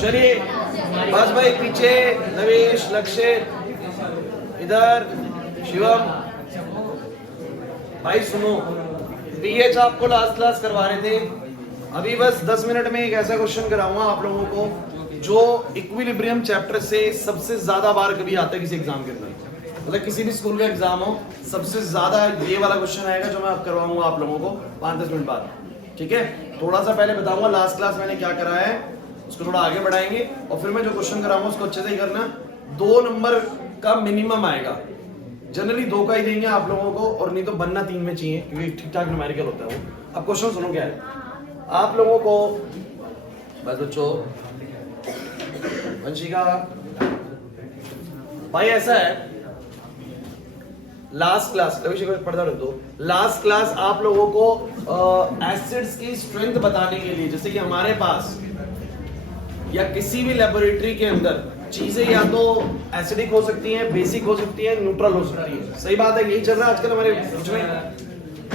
चलिए बस भाई पीछे, नवेश, लक्षित, इधर शिवम। भाई सुनो, पीएच आपको लास्ट क्लास करवा रहे थे, अभी बस 10 मिनट में एक ऐसा क्वेश्चन कराऊंगा आप लोगों को जो इक्विलिब्रियम चैप्टर से सबसे ज्यादा बार कभी आता है किसी एग्जाम के अंदर, मतलब किसी भी स्कूल का एग्जाम हो, सबसे ज्यादा ये वाला क्वेश्चन आएगा जो मैं अब करवाऊंगा आप लोगों को 5-10 मिनट बाद। ठीक है, थोड़ा सा पहले बताऊंगा लास्ट क्लास मैंने क्या कराया है, उसको थोड़ा आगे बढ़ाएंगे और फिर मैं जो क्वेश्चन कराऊंगा उसको अच्छे से ही करना। 2 नंबर का मिनिमम आएगा, जनरली 2 का ही देंगे आप लोगों को, और नहीं तो बनना 3 में चाहिए क्योंकि ठीक ठाक न्यूमेरिकल होता है वो। अब क्वेश्चन सुनो क्या है आप लोगों को, बस बच्चों, वंशिका भाई ऐसा है, लास्ट क्लास पढ़ता रख दो, लास्ट क्लास आप लोगों को एसिड्स की स्ट्रेंथ बताने के लिए, जैसे कि हमारे पास या किसी भी लेबोरेटरी के अंदर चीजें या तो एसिडिक हो सकती हैं, बेसिक हो सकती हैं, न्यूट्रल हो सकती है। सही बात है, यही चल रहा है आजकल हमारे उसमें।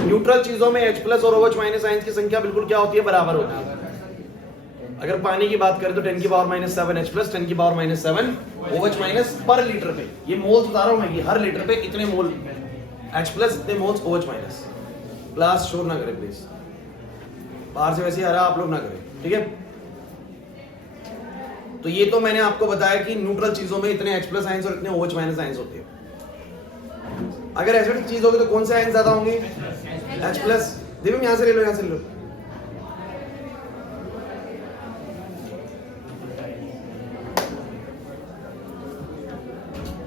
न्यूट्रल चीजों में H+ और OH- आयंस की संख्या बिल्कुल क्या होती है, बराबर होती है। अगर पानी की बात करें तो 10⁻⁷ H+, 10⁻⁷ OH- पर लीटर पे, ये मोल्स बता रहा हूं मैं कि हर लीटर पे इतने मोल H+, इतने मोल्स OH-। क्लास शोर ना करें प्लीज, बाहर से वैसे ही आ रहा, आप लोग ना करें, ठीक है। तो ये तो मैंने आपको बताया कि न्यूट्रल चीजों में इतने H+ आयंस और इतने OH- आयंस होते हैं। अगर एसिडिक चीज होगी तो कौन से आयंस ज्यादा होंगे, H+। दिव्यम यहां से ले लो, यहां से ले लो।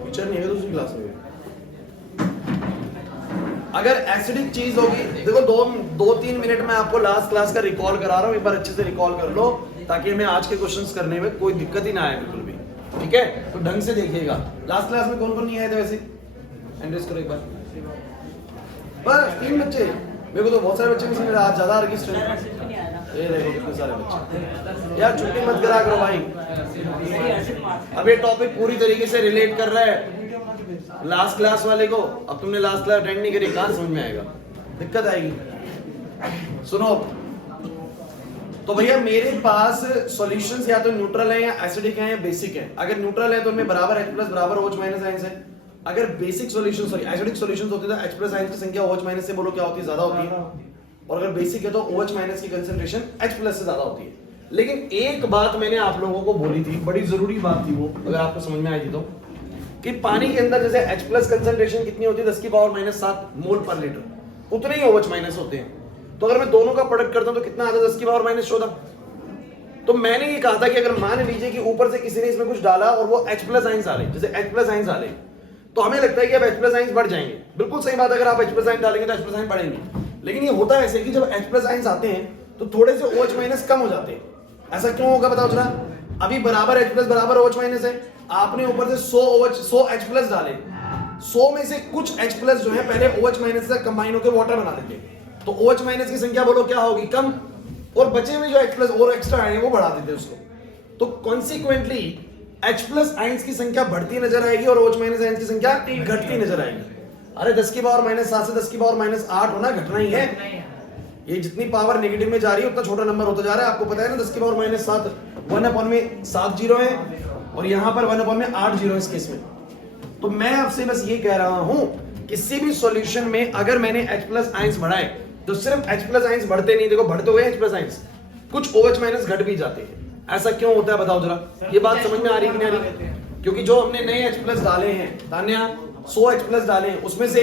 टीचर नहीं है दूसरी क्लास में। अगर एसिडिक चीज होगी, देखो 2-3 मिनट में आपको लास्ट क्लास का रिकॉल करा रहा हूं, एक बार अच्छे से रिकॉल कर लो ताकि हमें आज के क्वेश्चंस करने में कोई दिक्कत ही ना आए बिल्कुल भी, ठीक है। तो ढंग से देखिएगा, लास्ट क्लास में कौन कौन नहीं आए थे वैसे, एंड्रेस करो एक बार। बस 3 बच्चे, मेरे को तो बहुत सारे बच्चे मिल रहे, आज ज्यादा रजिस्टर है। ये देखो कितने सारे बच्चे, यार छुट्टी मत करा करो भाई। अब ये टॉपिक पूरी तरीके से रिलेट कर रहा है लास्ट क्लास वाले को। अब तुमने लास्ट क्लास अटेंड नहीं करी, कहां समझ में आएगा, दिक्कत आएगी। सुनो तो भैया, मेरे पास सॉल्यूशंस या तो न्यूट्रल है या एसिडिक है या बेसिक है। अगर न्यूट्रल है तो उनमें बराबर H+ बराबर OH- आयंस है। अगर basic solution sorry acidic solutions होते तो H+ आयंस की संख्या OH- से बोलो क्या होती है, ज्यादा होती है। और अगर बेसिक है तो OH- की कंसंट्रेशन H+ से ज्यादा होती है। लेकिन एक बात मैंने आप लोगों को बोली थी, बड़ी जरूरी बात थी वो, अगर आपको समझ में आई थी तो, कि पानी के अंदर जैसे H+ कंसंट्रेशन कितनी होती है, 10⁻⁷ मोल पर लीटर, उतने ही OH- होते हैं। तो अगर मैं दोनों का प्रोडक्ट करता हूं तो कितना आता है, 10⁻⁻14। तो मैंने ये कहा था कि अगर मान लीजिए कि ऊपर से किसी ने इसमें कुछ डाला और वो H+ आयंस आ रहे, जैसे H+ आयंस आ रहे, तो हमें लगता है कि अब H+ आयंस बढ़ जाएंगे। बिल्कुल सही बात है, अगर आप H+ आयंस डालेंगे तो H+ आयंस बढ़ेंगे। लेकिन ये होता है ऐसे कि जब H+ आयंस आते हैं तो थोड़े से OH- कम हो जाते हैं। ऐसा क्यों होगा बताओ जरा। अभी बराबर H+ बराबर OH- है, आपने ऊपर से 100 H+ डाले, 100 में से कुछ H+ जो है पहले OH- से कंबाइन होकर वाटर बना लेते हैं, तो OH- की संख्या बोलो क्या होगी, कम, और बचे हुए जो H+ और एक्स्ट्रा आए वो बढ़ा देते हैं उसको। तो कॉन्सिक्वेंटली H+ आयंस की संख्या बढ़ती नजर आएगी और OH- आयंस की संख्या घटती नजर आएगी। अरे 10⁻⁷ से 10⁻⁸ होना घटना ही है। ये जितनी पावर नेगेटिव में जा रही है उतना छोटा नंबर होता जा रहा है। आपको पता है ना, 10⁻⁷ 1/7 जीरो है और यहाँ पर 1/8 जीरो इस केस में। तो मैं आपसे बस ये कह रहा हूं, किसी भी सॉल्यूशन में अगर मैंने H+ आयंस बढ़ाए तो सिर्फ H+ आयंस बढ़ते नहीं, देखो बढ़ते हुए H+ आयंस, कुछ OH- घट भी जाते हैं। ऐसा क्यों होता है बताओ जरा, ये बात समझ में आ रही कि नहीं आ रही। क्योंकि जो हमने नए H+ डाले हैं, तान्या 100 H+ डाले हैं, उसमें से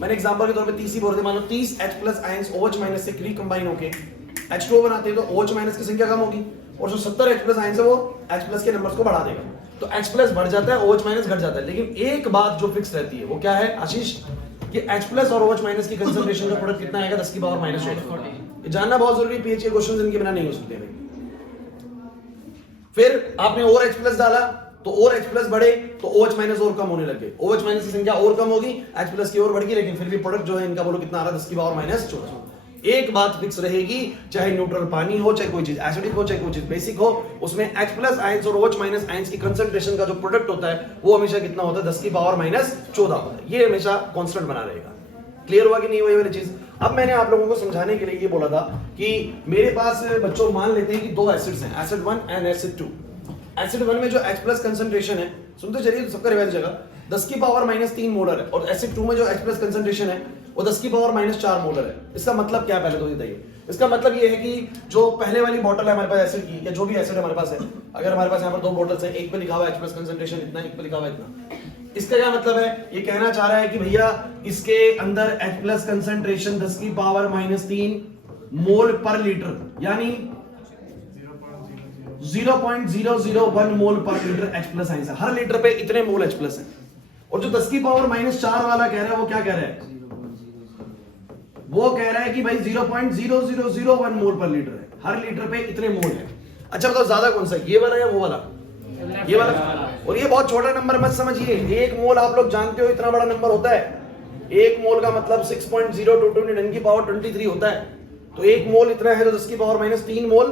मैंने एग्जांपल के तौर पे 30 ही बोल रहे, मानो 30 H+ आयंस OH- से रिकंबाइन होके H2O बनाते हैं, तो OH- की संख्या कम होगी, और जो 70 H+ आयंस है वो H+ के नंबर्स को बढ़ा देगा। तो H+ बढ़ जाता है, OH- घट जाता है। लेकिन एक बात जो फिक्स रहती है वो क्या है आशीष, कि H+ और OH- की कंसंट्रेशन का प्रोडक्ट कितना आएगा, 10⁻⁻⁴। ये जानना बहुत जरूरी है, पीएच के क्वेश्चंस इनके बिना नहीं हो सकते भाई। फिर आपने और H+ डाला तो और H+ बढ़े तो OH- और कम होने लगे, OH- की संख्या और कम होगी, H+ की और बढ़ गई, लेकिन फिर भी प्रोडक्ट जो है इनका बोलो कितना आ रहा है, 10⁻⁴। एक बात फिक्स रहेगी, चाहे न्यूट्रल पानी हो, चाहे कोई चीज एसिडिक हो, चाहे कोई चीज बेसिक हो, उसमें H+ आयंस और OH- आयंस की कंसंट्रेशन का जो प्रोडक्ट होता है वो हमेशा कितना होता है, 10⁻⁴ होता है। ये हमेशा कांस्टेंट बना रहेगा। क्लियर हुआ कि नहीं हुआ ये वाली चीज। अब मैंने आप लोगों को समझाने के लिए ये बोला था कि मेरे पास बच्चों मान लेते हैं कि दो एसिड्स हैं, एसिड 1 एंड एसिड 2। एसिड 1 में जो H+ कंसंट्रेशन है, सुनते चलिए सबका रिवाइज जगह, 10 की पावर -3 मोलर है, और एसिड 2 में जो H+ कंसंट्रेशन है वो 10 की पावर -4 मोलर है। इसका मतलब क्या है पहले तो ये बताइए। इसका मतलब ये है कि जो पहले वाली बोतल है हमारे पास एसिड की, या जो भी एसिड हमारे पास है, अगर हमारे पास यहाँ पर दो बोतल्स हैं, एक पे लिखा हुआ है H+ कंसंट्रेशन इतना, एक पे लिखा हुआ है इतना, इसका क्या मतलब है? ये कहना चाह रहा है कि भैया इसके अंदर H+ कंसंट्रेशन 10 की पावर -3 मोल पर लीटर, यानी 0.001 मोल पर लीटर H+ आइंस है। हर लीटर पे इतने मोल H+ है। और जो 10 की पावर -4 वाला कह रहा है वो क्या कह रहा है? वो कह रहा है कि भाई 0.0001 मोल पर लीटर है, हर लीटर पे इतने मोल है। अच्छा बताओ ज्यादा कौन सा, ये वाला या वो वाला? ये वाला। और ये बहुत छोटा नंबर मत समझिए, 1 मोल आप लोग जानते हो इतना बड़ा नंबर होता है। 1 मोल का मतलब 6.022 10 की पावर 23 होता है। तो 1 मोल इतना है, तो 10 की पावर -3 मोल,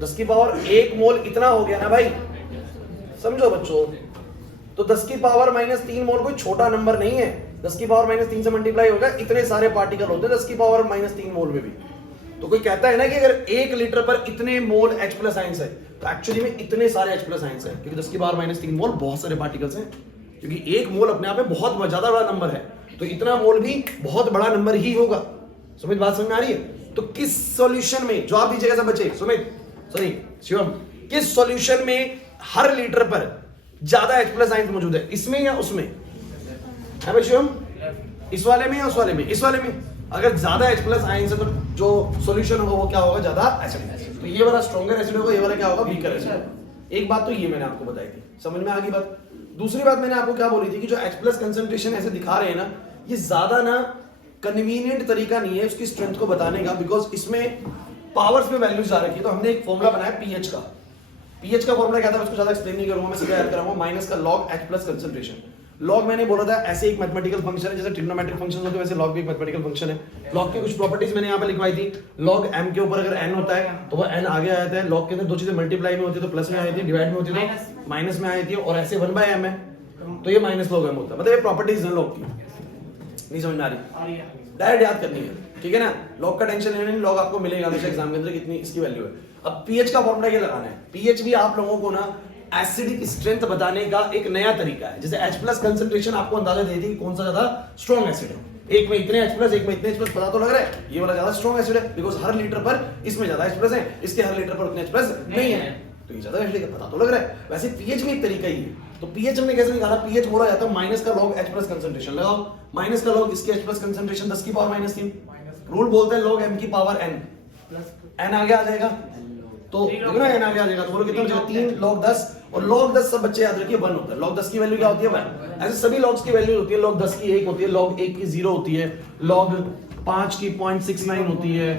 10 की पावर 1 मोल इतना हो गया ना भाई, समझो बच्चों। तो 10 की पावर -3 मोल कोई छोटा नंबर नहीं है। 10 की पावर -3 से मल्टीप्लाई होगा, इतने सारे पार्टिकल होते हैं 10 की पावर -3 मोल में भी। तो कोई कहता है ना कि अगर 1 लीटर पर इतने मोल H+ आइंस है, तो एक्चुअली में इतने सारे H+ आइंस है, क्योंकि 10 की पावर -3 मोल बहुत सारे पार्टिकल्स हैं। क्योंकि 1 मोल अपने आप में बहुत ज्यादा बड़ा नंबर है, तो इतना मोल भी बहुत बड़ा नंबर ही होगा। सुमित बात समझ में आ रही है? तो किस सॉल्यूशन में, जवाब दीजिएगा सब बच्चे, सुमित सॉरी शिवम, किस सॉल्यूशन में हर लीटर पर ज्यादा H+ आइंस मौजूद है, इसमें या उसमें? है भाई शिवम, इस वाले में या उस वाले में? इस वाले में। अगर ज्यादा H+ आइंस है तो जो सॉल्यूशन होगा वो क्या होगा? ज्यादा एसिड। तो ये वाला स्ट्रॉन्गर एसिड होगा, ये वाला क्या होगा? Weaker acid. एक बात तो ये मैंने आपको बताई थी, समझ में आ गई बात। दूसरी बात मैंने आपको क्या बोली थी कि जो H+ कंसंट्रेशन ऐसे दिखा रहे हैं ना, ये ज्यादा ना कन्वीनियंट तरीका नहीं है उसकी स्ट्रेंथ को बताने का, बिकॉज इसमें पावर्स में वैल्यूज आ रखी है। तो हमने एक फॉर्मूला बनाया पीएच का। पीएच का फॉर्मूला क्या था, उसको ज्यादा एक्सप्लेन नहीं करूंगा, मैं सीधा याद कराऊंगा, माइनस का लॉग H+ कंसंट्रेशन। लॉग मैंने बोला था ऐसे एक मैथमेटिकल फंक्शन है, जैसे ट्रिग्नोमेट्रिक फंक्शन होते हैं वैसे लॉग भी एक मैथमेटिकल फंक्शन है। लॉग की कुछ प्रॉपर्टीज मैंने यहाँ पे लिखवाई थी। लॉग m के ऊपर अगर n होता है तो वो n आगे आ जाता है। लॉग के अंदर दो चीजें मल्टीप्लाई में होती है तो प्लस में आ जाती है, डिवाइड में होती है तो माइनस में आ जाती है, और ऐसे 1/m है तो ये माइनस log m होता है। मतलब ये प्रॉपर्टीज है लॉग की, नहीं समझ में आ रही? डायरेक्ट याद करनी है, ठीक है ना? लॉग का टेंशन लेना नहीं, लॉग आपको मिलेगा हमेशा एग्जाम के अंदर कितनी इसकी वैल्यू है। अब पीएच का फॉर्मूला ये लगाना है। पीएच भी आप लोगों को ना एसिडिक स्ट्रेंथ बताने का एक नया तरीका है। जैसे H+ कंसंट्रेशन आपको अंदाजा दे दी कौन सा ज्यादा स्ट्रॉन्ग एसिड है, एक में इतने H+, एक में इतने H+, पता तो लग रहा है ये वाला ज्यादा स्ट्रॉन्ग एसिड है, बिकॉज हर लीटर पर इसमें ज्यादा H+ है, इसके हर लीटर पर उतने H+ नहीं है, तो ये ज्यादा एसिडिक है, पता तो लग रहा है। वैसे पीएच में एक तरीका ही है। तो पीएच हमने कैसे निकाला? पीएच बोला जाता है माइनस का लॉग H+ कंसंट्रेशन लगाओ, माइनस का लॉग इसके H+ कंसंट्रेशन 10 की पावर -3, रूल बोलते हैं log m की पावर n, n आगे आ जाएगा तो देखो ना n आगे आ जाएगा तो बोलो कितना बचेगा? 3 log 10, और log 10 सब बच्चे याद रखिए 1 होता है। log 10 की वैल्यू क्या होती है? 1। ऐसे सभी logs की वैल्यू होती है। log 10 की 1 होती है, log 1 की 0 होती है, log 5 की 0.69 होती है,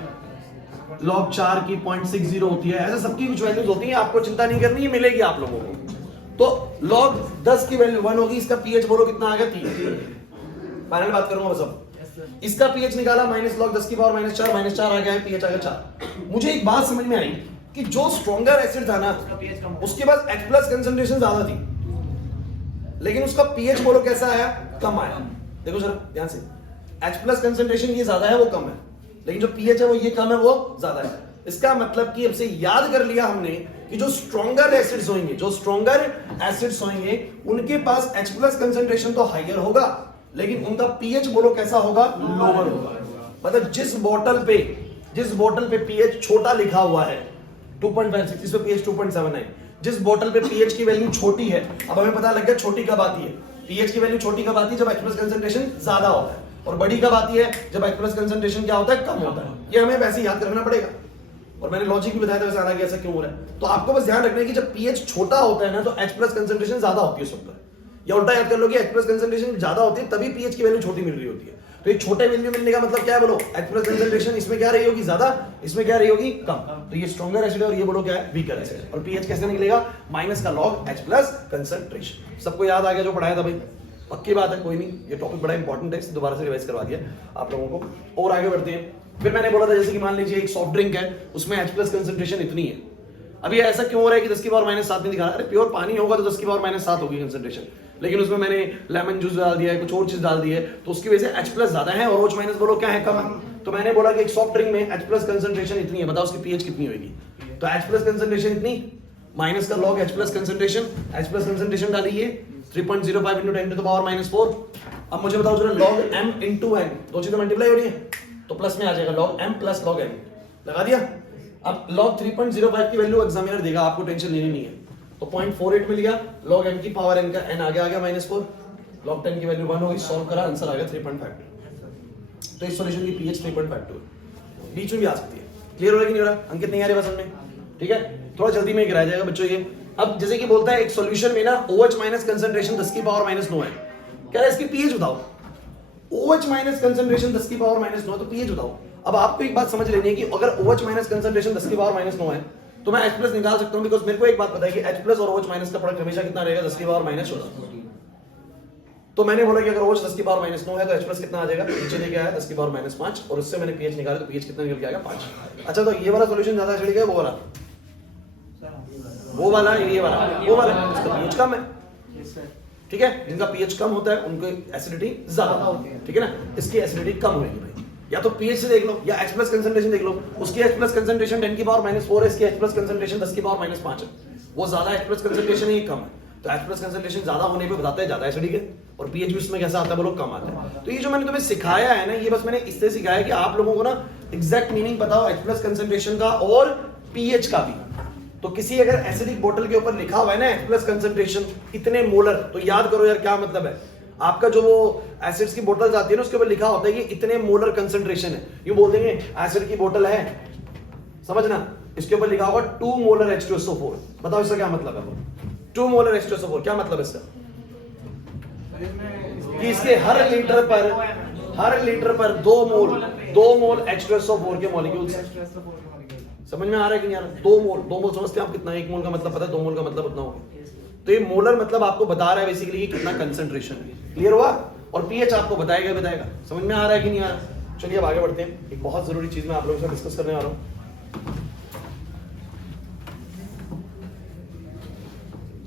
log 4 की 0.60 होती है। ऐसे सबकी कुछ वैल्यूज होती है, आपको चिंता नहीं करनी है, मिलेगी आप लोगों को। तो log 10 की वैल्यू 1 होगी, इसका पीएच बोलो कितना आ गया? 3। फाइनल बात करूंगा बस अब। इसका पीएच निकाला माइनस log 10 की पावर -4, -4 आ गया है, पीएच आ गया 4। मुझे एक बात समझ में आई कि जो स्ट्रॉन्गर एसिड था ना उसके पास H+ कंसंट्रेशन ज्यादा थी, लेकिन उसका पीएच बोलो कैसा आया? कम आया। देखो जरा ध्यान से, H+ कंसंट्रेशन ये ज्यादा है वो कम है, लेकिन जो पीएच है वो ये कम है वो ज्यादा है। इसका मतलब कि अब से याद कर लिया हमने कि जो स्ट्रॉन्गर एसिड्स होंगे, जो स्ट्रॉन्गर एसिड्स होंगे उनके पास H+ कंसंट्रेशन तो हायर होगा, लेकिन उनका पीएच बोलो कैसा होगा? लोअर होगा। मतलब जिस बोतल पे पीएच छोटा लिखा हुआ है 2.56, इस पे पीएच 2.7 है, जिस बोतल पे पीएच की वैल्यू छोटी है, अब हमें पता लग गया छोटी कब आती है। पीएच की वैल्यू छोटी कब आती है? जब H+ कंसंट्रेशन ज्यादा होता है, और बड़ी कब आती है? जब H+ कंसंट्रेशन क्या होता है? कम होता है। ये हमें वैसे याद करना पड़ेगा, और मैंने लॉजिक भी बताया था वैसे हालांकि ऐसा क्यों हो रहा है। तो आपको बस ध्यान रखना है कि जब पीएच छोटा होता है ना तो H+ कंसंट्रेशन ज्यादा होती है उस वक्त, या उल्टा याद कर लो कि H+ कंसंट्रेशन ज्यादा होती है तभी पीएच की वैल्यू छोटी मिल रही होती है। तो ये छोटे वैल्यू मिलने का मतलब क्या है? बोलो H+ कंसंट्रेशन इसमें क्या रही होगी? ज्यादा, इसमें क्या रही होगी? कम। तो ये स्ट्रॉन्गर एसिड है और ये बोलो क्या है? Weaker acid. और पीएच कैसे निकलेगा? माइनस का log H+ कंसंट्रेशन। सबको याद आ गया जो पढ़ाया था भाई? पक्की बात है, कोई नहीं, ये टॉपिक बड़ा इंपॉर्टेंट है, दोबारा से रिवाइज करवा दिया आप लोगों को। और आगे बढ़ते हैं। फिर मैंने बोला था जैसे कि मान लीजिए एक सॉफ्ट ड्रिंक है, उसमें H+ कंसंट्रेशन इतनी है। अभी ऐसा क्यों हो रहा है कि 10 की पावर -7 नहीं दिखा रहा? अरे प्योर पानी होगा तो 10 की पावर -7 होगी कंसंट्रेशन, लेकिन उसमें मैंने लेमन जूस डाल दिया है, कुछ और चीज डाल दी है, तो उसकी वजह से H प्लस ज्यादा है और OH माइनस बोलो क्या है, कम है। तो मैंने बोला कि एक सॉफ्ट ड्रिंक में H प्लस कंसंट्रेशन इतनी है, बताओ उसकी pH कितनी होगी। तो H प्लस कंसंट्रेशन इतनी, माइनस का लॉग H प्लस कंसंट्रेशन डालिए 3.05 × 10⁻⁴। अब मुझे बताओ जरा log m × n, दो चीजें मल्टीप्लाई हो रही है तो प्लस में आ जाएगा log m plus log n, लगा दिया। अब log 3.05 की वैल्यू एग्जामिनर देगा, आपको टेंशन लेनी नहीं है। तो 0.48 मिल गया, log m की पावर n का n आगे आ गया -4, log 10 की वैल्यू 1 होगी, सॉल्व करा, आंसर आ गया 3.52। तो इस सॉल्यूशन की pH 3.52 बीच में भी आ सकती है। क्लियर हो रहा है कि नहीं हो रहा? अंकित नहीं आ रहे बस में, ठीक है, थोड़ा जल्दी में गिराया जाएगा बच्चों ये। अब जैसे कि बोलता है एक सॉल्यूशन में ना OH माइनस कंसंट्रेशन 10 की पावर -9 है, कह रहा है इसकी pH बताओ। OH माइनस कंसंट्रेशन 10 की पावर -9 तो pH बताओ। अब आपको एक बात समझ लेनी है कि अगर OH माइनस कंसंट्रेशन 10 की पावर -9 है तो मैं H प्लस निकाल सकता हूं, बिकॉज़ मेरे को एक बात पता है कि H प्लस और OH माइनस का प्रोडक्ट हमेशा कितना रहेगा, 10 की पावर -14। तो मैंने बोला कि अगर OH 10 की पावर -9 है तो H प्लस कितना आ जाएगा, नीचे लेके आया 10 की पावर -5 और उससे मैंने pH निकाला तो pH कितना निकल के आएगा 5। अच्छा तो ये वाला सॉल्यूशन ज्यादा एसिडिक है, वो वाला ये वाला इसका pH कम है, ठीक है। जिनका pH कम होता है उनको एसिडिटी ज्यादा होती है, ठीक है ना, इसकी एसिडिटी कम होगी भाई। या तो pH से देख लो या H प्लस कंसंट्रेशन देख लो, उसकी H प्लस कंसंट्रेशन 10 की पावर -4 है, इसकी H प्लस कंसंट्रेशन 10 की पावर -5 है, वो ज्यादा H प्लस कंसंट्रेशन है, ये कम है। तो H प्लस कंसंट्रेशन ज्यादा होने पे बताता है ज्यादा एसिडिक है, और pH भी उसमें कैसा आता है बोलो, कम आता है। तो ये जो मैंने तुम्हें सिखाया है ना, ये बस मैंने इससे सिखाया कि आप लोगों को ना एग्जैक्ट मीनिंग पता हो H प्लस कंसंट्रेशन का और pH का भी। तो किसी अगर एसिडिक बोतल के ऊपर लिखा हुआ है ना H प्लस कंसंट्रेशन इतने मोलर, तो याद करो यार क्या मतलब है। आपका जो वो एसिड्स की बोतल आती है ना, उसके ऊपर लिखा होता है कि इतने मोलर कंसंट्रेशन है, यूं बोल देंगे एसिड की बोतल है, समझना, इसके ऊपर लिखा होगा 2 मोलर H2SO4, बताओ इसका क्या मतलब है। वो 2 मोलर H2SO4 क्या मतलब इसका, कि इसके हर लीटर पर 2 मोल H2SO4 के मॉलिक्यूल्स। समझ में आ रहा है कि नहीं आ रहा? 2 मोल समझते हैं आप कितना, 1 मोल का मतलब पता है, 2 मोल का मतलब उतना होगा। तो ये मोलर मतलब आपको बता रहा है बेसिकली कि कितना कंसंट्रेशन है। क्लियर हुआ? और pH आपको बताएगा। समझ में आ रहा है कि नहीं आ रहा? चलिए अब आगे बढ़ते हैं, एक बहुत जरूरी चीज मैं आप लोगों से डिस्कस करने वाला हूं।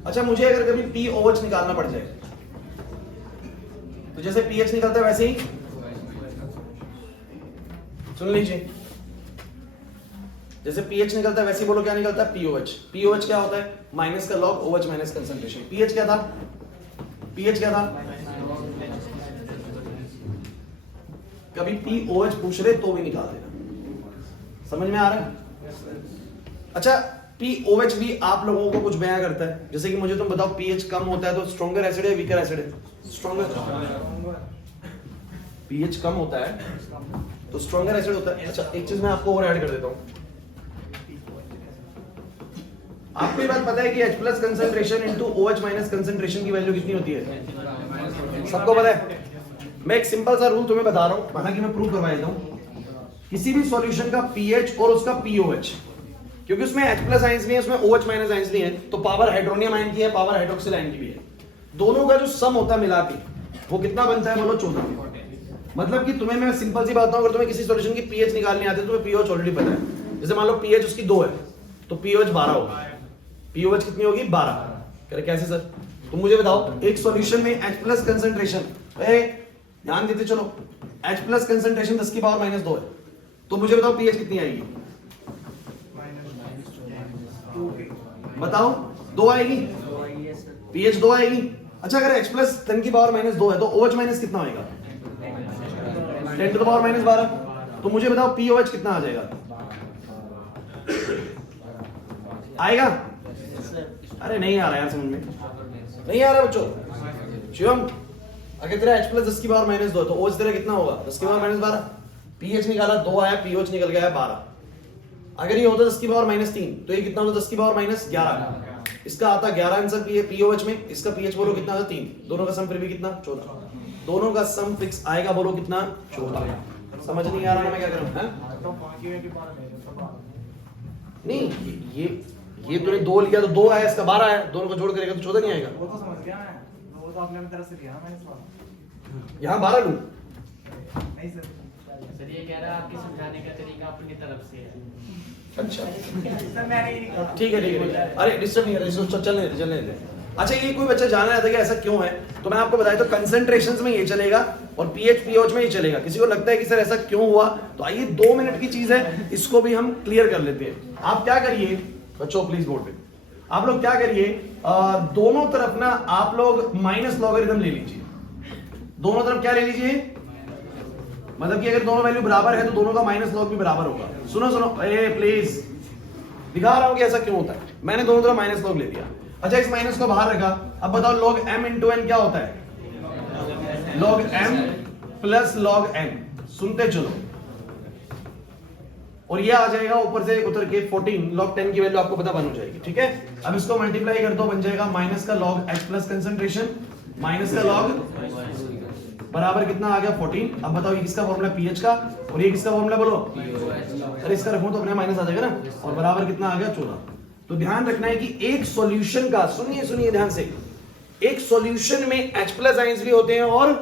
अच्छा, मुझे अगर कभी POH निकालना पड़ जाए तो जैसे pH निकलता है वैसे ही सुन लीजिए, जैसे pH निकलता है वैसे ही बोलो क्या निकलता है, POH क्या होता है, माइनस का log OH minus concentration. pH क्या था, कभी POH पूछ रहे तो भी निकाल देना। समझ में आ रहा है? अच्छा, POH भी आप लोगों को कुछ बयां करता है, जैसे कि मुझे तुम बताओ pH कम होता है तो स्ट्रॉन्गर एसिड है वीकर एसिड है, स्ट्रॉन्गर। pH कम होता है तो स्ट्रॉन्गर एसिड होता है। अच्छा, एक चीज मैं आपको और ऐड कर देता हूं, आपको ये बात पता है कि H plus concentration into OH minus concentration की वैल्यू कितनी होती है, सबको पता है। मैं एक सिंपल सा रूल तुम्हें बता रहा हूं, हालांकि मैं प्रूव करवा देता हूं। किसी भी सॉल्यूशन का pH और उसका POH, क्योंकि उसमें H प्लस आयंस भी है, उसमें OH माइनस आयंस भी है, तो पावर हाइड्रोनियम आयन की है, पावर हाइड्रोक्सिल आयन की भी है, दोनों का जो सम होता है मिला के वो कितना बनता है बोलो, 14। मतलब कि तुम्हें मैं सिंपल सी बात बताऊं, अगर तुम्हें किसी सॉल्यूशन की pH निकालनी आती है तो तुम्हें POH ऑलरेडी पता है। जैसे मान लो pH उसकी 2 है तो POH 12 होगा, POH कितनी होगी 12। कह रहे कैसे सर, तुम मुझे बताओ एक सॉल्यूशन में H प्लस कंसंट्रेशन, ध्यान देते चलो, H प्लस कंसंट्रेशन 10 की पावर -2 है, तो मुझे बताओ pH कितनी आएगी, बताओ 2 आएगी, pH 2 आएगी। अच्छा, अगर H प्लस 10 की पावर -2 है तो OH माइनस कितना आएगा, 10 टू द पावर -12। तो मुझे बताओ POH कितना आ जाएगा, आएगा? अरे नहीं आ रहा यार, समझ में नहीं आ रहा बच्चों। शिवम, अगर तेरा H प्लस 10 की पावर -2 तो OH तेरा कितना होगा, 10 की पावर -12। pH निकाला 2 आया, POH निकल गया है 12। अगर ये होता 10 की पावर -3 तो ये कितना होता, 10 की पावर -11। इसका आता 11 आंसर POH में, इसका pH बोलो कितना आता 3, दोनों का सम फिर भी कितना 14, दोनों का सम फिक्स आएगा बोलो कितना 14। समझ नहीं आ रहा मैं क्या करूं? नहीं, ये तूने 2 लिया तो 2 आया, इसका 12 आया, दोनों को जोड़ करेगा तो 14 नहीं आएगा। वो तो समझ गया मैं, वो तो आपने अपनी तरफ से लिया ना, मैंने यहाँ 12 लूं? नहीं सर, सर ये कह रहा है आपके समझाने का तरीका अपनी तरफ से है। अच्छा सर मैंने ये नहीं कहा। ठीक है। अरे डिस्टर्ब नहीं कर रहे, चलने दे। अच्छा, ये कोई बच्चा जाना चाहता है कि ऐसा क्यों है, तो मैं आपको बताया तो कंसंट्रेशंस में ये चलेगा और पीएच पीओएच में ये चलेगा। किसी को लगता है कि सर ऐसा क्यों हुआ, तो आइए 2 मिनट की चीज है, इसको भी हम क्लियर कर लेते हैं। आप क्या करिए बच्चों, प्लीज बोर्ड पे आप लोग क्या करिए, दोनों तरफ ना आप लोग माइनस लॉगरिथम ले लीजिए। दोनों तरफ क्या ले लीजिए, मतलब कि अगर दोनों वैल्यू बराबर है तो दोनों का माइनस लॉग भी बराबर होगा। सुनो सुनो प्लीज, दिखा रहा हूं कि ऐसा क्यों होता है। मैंने दोनों तरफ माइनस लॉग ले लिया। अच्छा, इस माइनस को बाहर रखा। अब बताओ log m इंटू n क्या होता है, log m plus log n। सुनते चलो, और ये आ जाएगा ऊपर से उतर के 14 log 10 की वैल्यू आपको पता बन हो जाएगी। ठीक है, अब इसको मल्टीप्लाई कर दो, बन जाएगा माइनस का log h plus concentration minus का log बराबर कितना आ गया 14। अब बताओ ये किसका फॉर्मूला, पीएच का, और ये किसका फॉर्मूला बोलो, अरे इसका रखूं तो अपने माइनस आ जाएगा ना, और बराबर कितना आ गया 14। तो ध्यान रखना है कि एक सॉल्यूशन का, सुनिए ध्यान से, एक सॉल्यूशन में H प्लस आयंस भी होते हैं और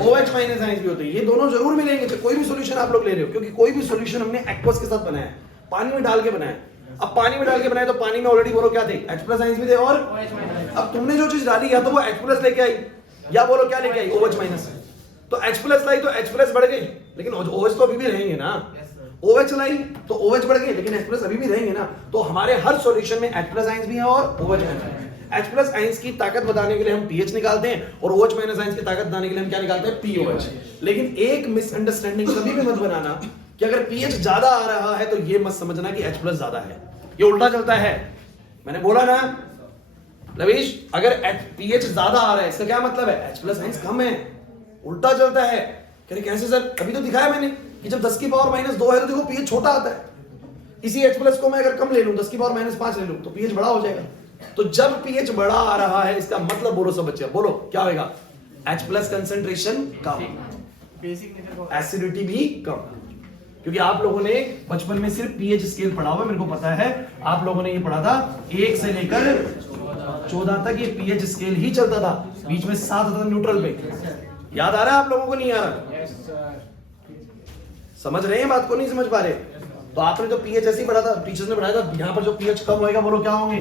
OH माइनस आयंस भी होते हैं। ये दोनों जरूर मिलेंगे, कोई भी सॉल्यूशन आप लोग ले रहे हो, क्योंकि कोई भी सॉल्यूशन हमने एक्वस के साथ बनाया है, पानी में डाल के बनाया है। अब पानी में डाल के बनाया तो पानी में ऑलरेडी बोलो क्या थे, H प्लस आयंस भी थे, और अब तुमने जो चीज डाली या तो वो H प्लस लेके आई, या बोलो क्या लेके आई, OH माइनस। तो H प्लस लाई तो H प्लस बढ़ गई, लेकिन OH तो अभी भी रहेंगे ना। OH लाई तो OH बढ़ गई, लेकिन H प्लस अभी भी रहेंगे ना। तो हमारे हर सॉल्यूशन में H प्लस आयंस भी है और OH माइनस है। H प्लस आयंस की ताकत बताने के लिए हम pH निकालते हैं, और OH माइनस आयंस की ताकत बताने के लिए हम क्या निकालते हैं, POH। लेकिन एक मिसअंडरस्टैंडिंग कभी भी मत बनाना कि अगर pH ज्यादा आ रहा है तो ये मत समझना कि H प्लस ज्यादा है, ये उल्टा चलता है। मैंने बोला ना लवीश, अगर pH ज्यादा आ रहा है इसका क्या मतलब है, H प्लस आयंस कम है, उल्टा चलता है। कह कैसे सर, अभी तो दिखाया मैंने कि जब 10 की पावर माइनस 2 है तो देखो pH छोटा आता है। इसी H प्लस को मैं अगर कम ले लूं, 10 की पावर माइनस 5 ले लूं, तो pH बड़ा हो जाएगा। तो जब pH बड़ा आ रहा है इसका मतलब, बोलो सब बच्चे बोलो क्या होगा, H प्लस कंसंट्रेशन कम, एसिडिटी भी कम। क्योंकि आप लोगों ने बचपन में सिर्फ pH स्केल पढ़ा हुआ, मेरे को पता है आप लोगों ने ये पढ़ा था 1 से लेकर 14 तक ये pH स्केल ही चलता था, बीच में 7 आता था न्यूट्रल पे। याद आ रहा है आप लोगों को, नहीं आ रहा, समझ रहे हैं बात को, नहीं समझ पा रहे? तो आपने तो pH ऐसे ही पढ़ा था, टीचर्स ने पढ़ाया था, यहाँ पर जो pH कम होएगा बोलो क्या होंगे,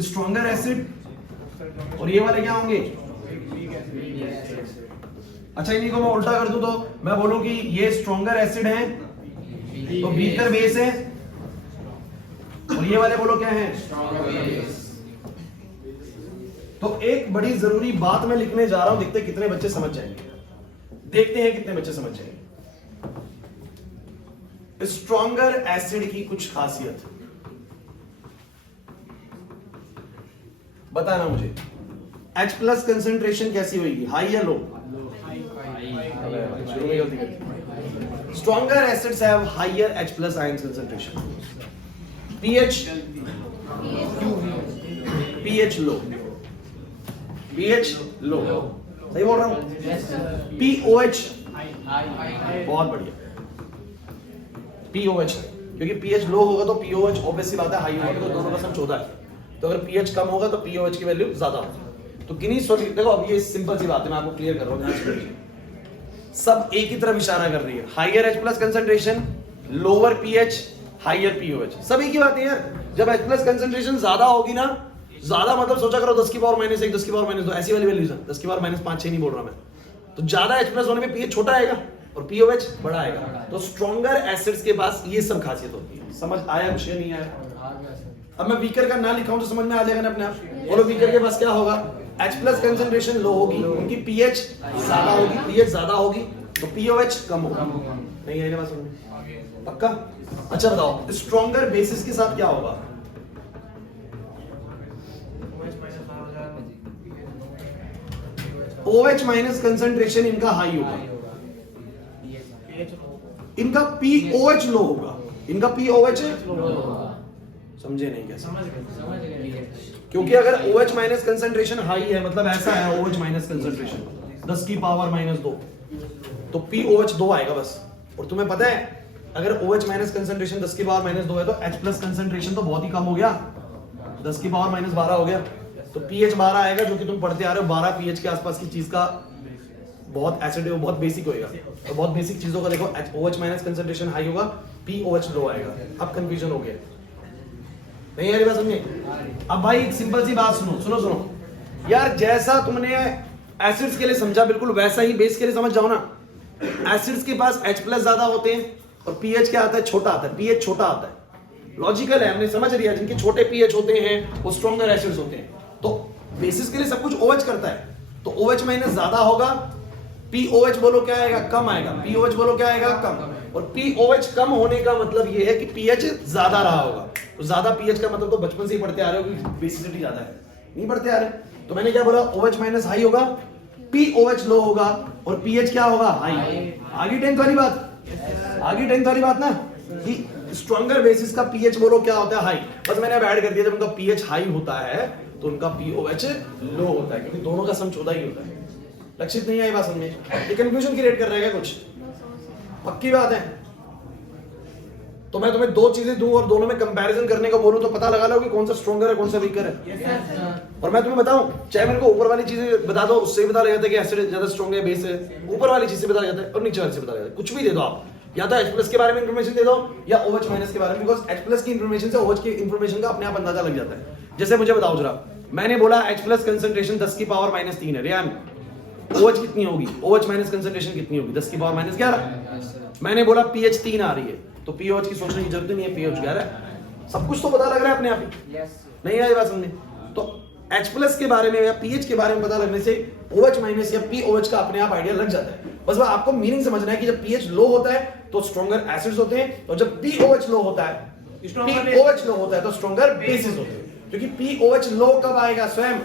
स्ट्रॉन्गर एसिड, और ये वाले क्या होंगे। अच्छा, इन्हीं को मैं उल्टा कर दूं तो मैं बोलूं कि ये स्ट्रॉन्गर एसिड है तो वीकर बेस है, और ये वाले बोलो क्या है। तो एक बड़ी जरूरी बात मैं लिखने जा रहा हूं, देखते हैं कितने बच्चे समझ जाएंगे, देखते हैं कितने बच्चे समझ जाएंगे। स्ट्रॉन्गर एसिड की कुछ खासियत बताना मुझे। H प्लस कंसंट्रेशन कैसी होगी, हाई या लो? शुरू में गलती कर। Stronger acids have higher H plus ion concentration. pH low, pH low, सही बोल रहा हूं? POH बहुत बढ़िया, POH है, क्योंकि pH लो होगा तो POH ऑब्वियस सी बात है हाई होगा, तो दोनों का सम 14 है। तो अगर pH कम होगा तो POH की वैल्यू ज्यादा होगी। तो किन्हीं सॉल्यूशन, देखो अब ये सिंपल सी बात है, मैं आपको क्लियर कर रहा हूं, सब एक ही तरफ इशारा कर रही है, higher H plus concentration, lower pH, higher POH, सब एक ही बात है यार। जब H प्लस कंसंट्रेशन ज्यादा होगी ना, ज्यादा मतलब सोचा करो 10 की पावर माइनस 1, 10 की पावर माइनस 2, ऐसी वाली वैल्यूज है, 10 की पावर माइनस 5, 6 नहीं बोल रहा मैं। तो ज्यादा H प्लस होने पे pH छोटा आएगा और POH बड़ा आएगा। तो स्ट्रॉन्गर एसिड्स के पास ये सब खासियत होती है। समझ आया मुझे, नहीं आया? अब मैं वीकर का ना लिखाऊं तो समझ में आ जाएगा ना अपने आप। बोलो वीकर के पास क्या होगा, H प्लस कंसंट्रेशन लो होगी, उनकी pH ज्यादा होगी, pH ज्यादा होगी तो POH कम होगा। नहीं है ना बात समझ में? पक्का? अच्छा बताओ, स्ट्रॉन्गर बेसिस के साथ क्या होगा? OH माइनस कंसंट्रेशन इनका हाई होगा, इनका POH लो होगा, इनका POH समझे नहीं क्या? समझ गए। क्योंकि अगर OH माइनस कंसंट्रेशन हाई है, मतलब ऐसा है OH माइनस कंसंट्रेशन 10 की पावर माइनस 2, तो POH 2 आएगा बस। और तुम्हें पता है अगर OH माइनस कंसंट्रेशन 10 की पावर माइनस 2 है तो H प्लस कंसंट्रेशन तो बहुत ही कम हो गया, 10 की पावर माइनस 12 हो गया, तो pH 12 आएगा, जो कि तुम पढ़ते आ रहे हो 12 pH के आसपास की चीज का बहुत एसिड है, बहुत बेसिक होएगा। तो बहुत बेसिक चीजों का देखो OH माइनस कंसंट्रेशन हाई होगा, POH लो आएगा। अब कंफ्यूजन हो गया, नहीं आ रही बात समझे? अब भाई एक सिंपल सी बात सुनो सुनो सुनो यार, जैसा तुमने एसिड्स के लिए समझा बिल्कुल वैसा ही बेस के लिए समझ जाओ ना। एसिड्स के पास H+ ज्यादा होते हैं और pH क्या आता है? छोटा आता है, pH छोटा आता है। लॉजिकल है, हमने समझ लिया। जिनके छोटे pH होते हैं वो स्ट्रॉन्गर एसिड्स होते हैं। तो बेसिस के लिए सब कुछ OH करता है, तो OH माइनस ज्यादा होगा, POH बोलो क्या आएगा? कम आएगा। POH बोलो क्या आएगा? कम। और POH कम होने का मतलब ये है कि pH ज्यादा रहा होगा। तो ज्यादा pH का मतलब तो बचपन से ही पढ़ते आ रहे हो कि बेसिसिटी ज्यादा है, नहीं पढ़ते आ रहे। तो मैंने क्या बोला? OH माइनस हाई होगा, POH लो होगा और pH क्या होगा? हाई। आगे 10th वाली बात, आगे 10th वाली बात ना कि स्ट्रॉन्गर बेसिस का pH बोलो क्या होता है? हाई। बस मैंने अब ऐड कर दिया, जब उनका pH हाई होता है तो उनका POH लो होता है, क्योंकि दोनों का सम 14 ही होता है। लक्षित नहीं आई बात समझ? ये कंफ्यूजन क्रिएट कर रहा है क्या कुछ? पक्की बात है। तो मैं तुम्हें दो चीजें दूं और दोनों में कंपैरिजन करने को बोलूं तो पता लगा लो कि कौन सा स्ट्रॉन्गर है कौन सा वीकर है। और मैं तुम्हें बताऊं, चाहे मेरे को ऊपर वाली चीजें बता दो, उससे पता लग जाता है कि एसिड ज्यादा स्ट्रॉन्ग है, बेस है। ऊपर वाली चीज से पता लग जाता है और नीचे वाली से पता लग जाता है। कुछ भी दे दो आप, या तो H+ के बारे में इंफॉर्मेशन दे दो या OH माइनस के बारे में, बिकॉज H+ की इंफॉर्मेशन से OH की इंफॉर्मेशन का अपने आप अंदाजा लग जाता है। जैसे मुझे बताओ जरा, मैंने बोला H+ कंसंट्रेशन 10⁻³ है, रियान OH कितनी होगी? OH माइनस कंसंट्रेशन कितनी होगी? 10⁻11। मैंने बोला pH 3 आ रही है, तो POH की सोचने की जरूरत नहीं है, pH 11 है। सब कुछ तो पता लग रहा है अपने आप ही। नहीं आई बात समझे? तो H+ के बारे में या pH के बारे में पता लगने से OH माइनस या POH का अपने आप आइडिया लग जाता है। बस वो आपको मीनिंग समझना है कि जब pH लो होता है तो स्ट्रॉन्गर एसिड्स होते हैं, और जब POH लो होता है, POH लो होता है तो स्ट्रॉन्गर बेसिस होते हैं। क्योंकि POH लो कब आएगा? स्वयं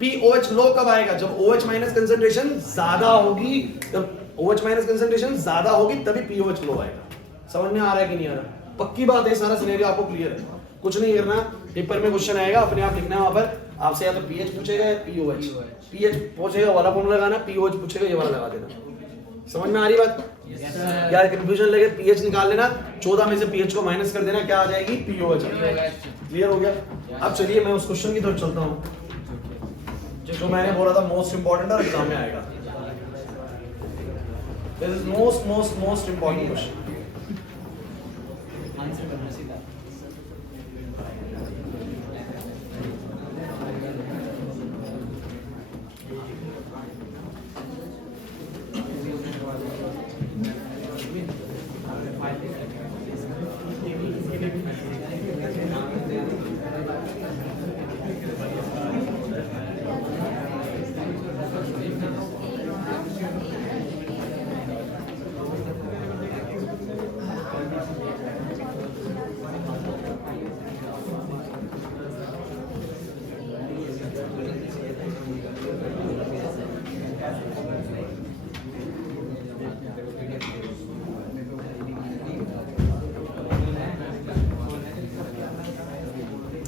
POH लो कब आएगा? जब OH माइनस कंसंट्रेशन ज्यादा होगी, जब OH माइनस कंसंट्रेशन ज्यादा होगी तभी POH लो आएगा। समझ में आ रहा है कि नहीं आ रहा? पक्की बात है, सारा सिनेरियो आपको क्लियर है। कुछ नहीं करना, पेपर में क्वेश्चन आएगा, अपने आप लिखना है वहां पर। आपसे या तो pH पूछेगा या POH। pH पूछेगा वाला फॉर्मूला लगाना, POH पूछेगा ये वाला लगा देना। समझ में आ रही बात? क्या कंफ्यूजन लगे? pH निकाल लेना, 14 में से pH को माइनस कर देना, क्या आ जाएगी? POH। क्लियर हो गया? अब चलिए मैं उस क्वेश्चन की तरफ चलता हूँ जो मैंने बोला था मोस्ट इंपॉर्टेंट और एग्जाम में आएगा। This is most important question. Answer करना सीधा।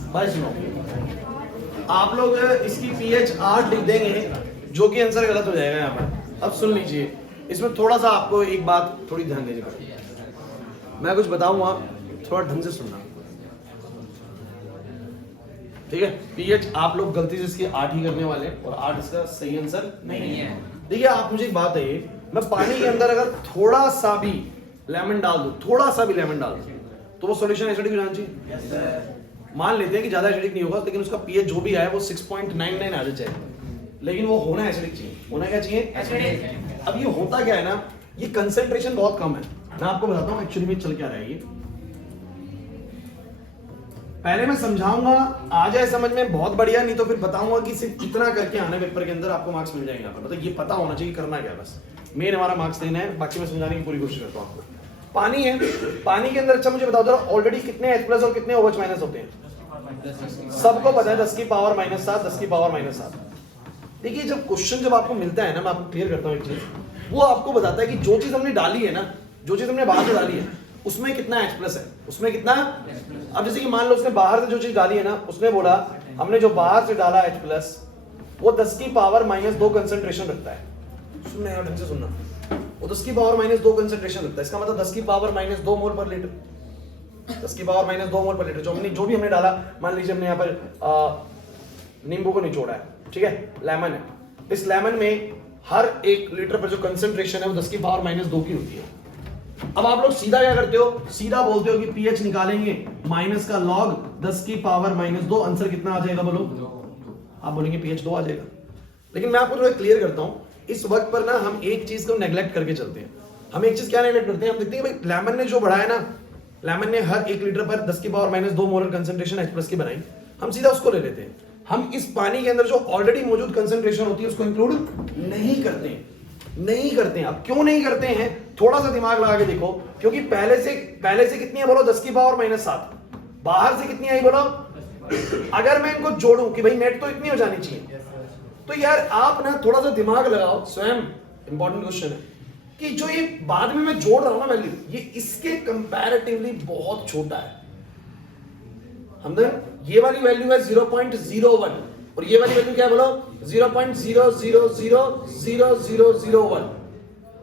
भाई सुनो, आप लोग इसकी pH 8 लिख देंगे, जो कि आंसर गलत हो जाएगा यहाँ पर। अब सुन लीजिए, इसमें थोड़ा सा आपको एक बात थोड़ी ध्यान देनी पड़ेगी। मैं कुछ बताऊंगा, थोड़ा ढंग से सुनना, ठीक है? pH आप लोग गलती से इसकी 8 ही करने वाले हैं और 8 इसका सही आंसर नहीं है। देखिए आप मुझे एक बात है, मैं पानी के अंदर अगर थोड़ा सा भी लेमन डाल दूं, थोड़ा सा भी लेमन डाल दूं, तो वो सॉल्यूशन एसिडिक हो जाना चाहिए। मान लेते हैं कि ज्यादा एसिडिक नहीं होगा, लेकिन उसका pH जो भी आया वो 6.99 आ जाए, लेकिन वो होना एसिडिक चाहिए। होना क्या चाहिए? एसिडिक। अब ये होता क्या है ना, ये कंसंट्रेशन बहुत कम है। मैं आपको बताता हूँ एक्चुअली में चल क्या रहा है। ये पहले मैं समझाऊंगा, आ जाए समझ में बहुत बढ़िया, नहीं तो फिर बताऊंगा कि सिर्फ इतना करके आने पेपर के अंदर आपको मार्क्स मिल जाएंगे। मतलब ये पता होना चाहिए करना क्या, बस मेन हमारा मार्क्स देना है, बाकी मैं समझाने की पूरी कोशिश करता हूँ आपको। पानी है, पानी के अंदर अच्छा मुझे बताओ जरा, ऑलरेडी कितने H+ और कितने OH माइनस होते हैं? सबको पता है 10⁻⁷, 10⁻⁷। देखिए जब क्वेश्चन जब आपको मिलता है ना, मैं आपको क्लियर करता हूँ एक चीज, वो आपको बताता है कि जो चीज हमने डाली है ना, जो चीज हमने बाहर से डाली है उसमें कितना H+ है, उसमें कितना। अब जैसे कि मान लो उसने बाहर से जो चीज डाली है ना, उसने बोला हमने जो बाहर से डाला H+ वो 10⁻⁻² कंसंट्रेशन रखता है। सुनना है, ढंग से सुनना, वो 10⁻⁻² कंसंट्रेशन रखता है। इसका मतलब 10⁻² मोल पर लीटर, 10⁻² मोल पर लीटर। जो भी हमने डाला, मान लीजिए हमने यहाँ पर नींबू को निचोड़ा है, ठीक है, लेमन है। इस लेमन में हर 1 लीटर पर जो कंसंट्रेशन है वो 10⁻² की होती है। अब आप लोग सीधा क्या करते हो? सीधा बोलते हो कि pH निकालेंगे माइनस का लॉग 10 की पावर -2, आंसर कितना आ जाएगा बोलो? आप बोलेंगे pH 2 आ जाएगा, लेकिन मैं आपको थोड़ा क्लियर करता हूं। इस वक्त पर ना हम एक चीज को नेग्लेक्ट करके चलते हैं। हम एक चीज क्या नेग्लेक्ट करते हैं, हम देखते हैं भाई लेमन ने जो बढ़ाया ना, लेमन ने हर 1 लीटर पर 10 की पावर -2 मोलर कंसंट्रेशन H+ की बनाई, हम सीधा उसको ले लेते हैं। हम इस पानी के अंदर जो ऑलरेडी मौजूद कंसंट्रेशन होती है उसको इंक्लूड नहीं करते हैं, नहीं करते हैं। अब क्यों नहीं करते हैं, थोड़ा सा दिमाग लगा के देखो, क्योंकि पहले से कितनी है बोलो? 10 की पावर -7, बाहर से कितनी आई बोलो? अगर मैं इनको जोड़ूं कि भाई नेट तो इतनी हो जानी चाहिए, तो यार आप ना थोड़ा सा दिमाग लगाओ स्वयं। इंपॉर्टेंट क्वेश्चन है कि जो ये बाद में मैं जोड़ रहा हूं ना वैल्यू, ये इसके कंपैरेटिवली बहुत छोटा है। हमदन ये वाली वैल्यू है 0.01 और ये वाली वैल्यू क्या है बोलो? 0.00000001।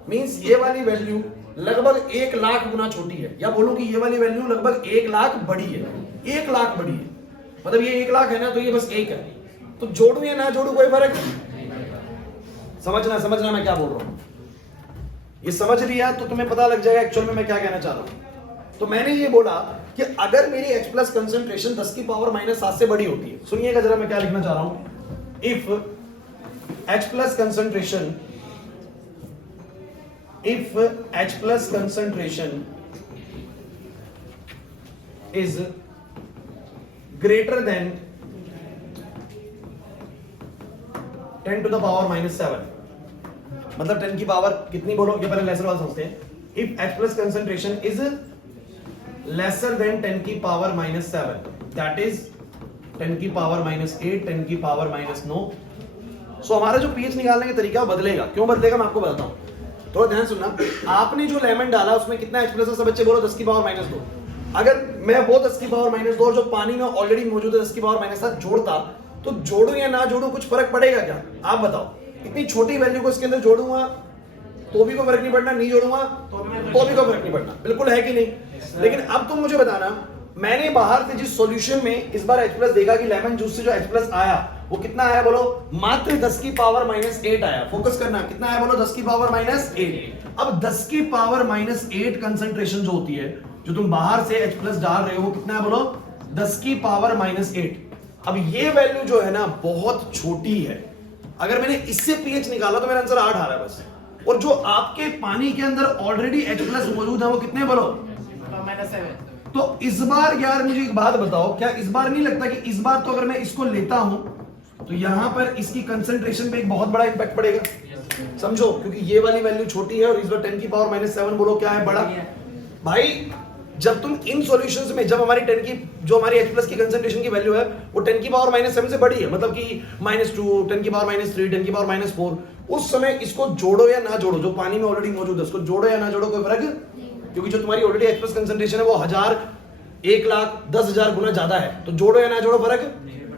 मींस ये वाली वैल्यू लगभग 1 लाख गुना छोटी है, या बोलूं कि ये वाली वैल्यू लगभग 1 लाख बड़ी है। 1 लाख बड़ी है, मतलब ये 1 लाख है ना, तो ये बस 1 है। तो जोड़ू या ना जोड़ू कोई फर्क? समझना मैं क्या बोल रहा हूं। ये समझ लिया तो तुम्हें पता लग जाएगा एक्चुअल में मैं क्या कहना चाह रहा हूं। तो मैंने ये बोला कि अगर मेरी H+ कंसंट्रेशन 10 की पावर -7 से बड़ी होती है, सुनिएगा जरा मैं क्या लिखना चाह रहा हूं। If H+ concentration is greater than 10 to the power -7, मतलब 10 की पावर कितनी बोलो? ये पहले लेसर वाला समझते हैं। If H+ concentration is lesser than 10 की पावर -7, दैट इज 10 की पावर -8, 10 की पावर -9। सो हमारा जो pH निकालने का तरीका बदलेगा। क्यों बदलेगा मैं आपको बताता हूं, थोड़ा ध्यान सुनना। आपने जो लेमन डाला उसमें कितना H+ है? सब बच्चे बोलो 10 की पावर -2। अगर मैं वो 10 की पावर -2 और जो पानी में ऑलरेडी मौजूद है 10 की पावर -7 जोड़ता, तो जोड़ू या ना जोड़ू कुछ फर्क पड़ेगा क्या? आप बताओ। इतनी छोटी वैल्यू को इसके अंदर जोड़ूंगा तो भी कोई फर्क नहीं पड़ना, नहीं जोड़ूंगा तो भी कोई फर्क नहीं पड़ना, बिल्कुल है कि नहीं? लेकिन अब तुम मुझे बताना, मैंने बाहर से जिस सॉल्यूशन में इस बार H+ देखा कि लेमन जूस से जो H+ आया वो कितना आया बोलो? मात्र 10 की पावर -8 आया। फोकस करना, कितना आया बोलो? 10 की पावर -8। अब 10 की पावर -8 कंसंट्रेशन जो होती है, जो तुम बाहर से H+ डाल रहे हो, वो कितना है बोलो? 10 की पावर -8। अब ये वैल्यू जो है ना बहुत छोटी है। अगर मैंने इससे pH निकाला तो मेरा आंसर 8 आ रहा है बस। और जो आपके पानी के अंदर ऑलरेडी H+ मौजूद है वो कितने बोलो? -7। तो इस बार यार मुझे एक बात बताओ, क्या इस बार नहीं लगता कि इस बार तो अगर मैं इसको लेता हूं तो यहां पर इसकी कंसंट्रेशन पे एक बहुत बड़ा इंपैक्ट पड़ेगा? समझो, क्योंकि ये वाली वैल्यू छोटी है और इस बार 10 की पावर -7 बोलो क्या है? बड़ा। भाई जब तुम इन सॉल्यूशंस में, जब हमारी 10 की जो हमारी H+ की कंसंट्रेशन की वैल्यू है वो 10 की पावर -7 से बड़ी है, मतलब कि -2, 10 की पावर -3, 10 की पावर -4, उस समय इसको जोड़ो या ना जोड़ो, जो पानी में ऑलरेडी मौजूद है उसको जोड़ो या ना जोड़ो कोई फर्क? क्योंकि जो तुम्हारी ऑलरेडी H+ कंसंट्रेशन है वो 1000, 1 लाख, 10,000 गुना ज्यादा है, तो जोड़ो या ना जोड़ो फर्क।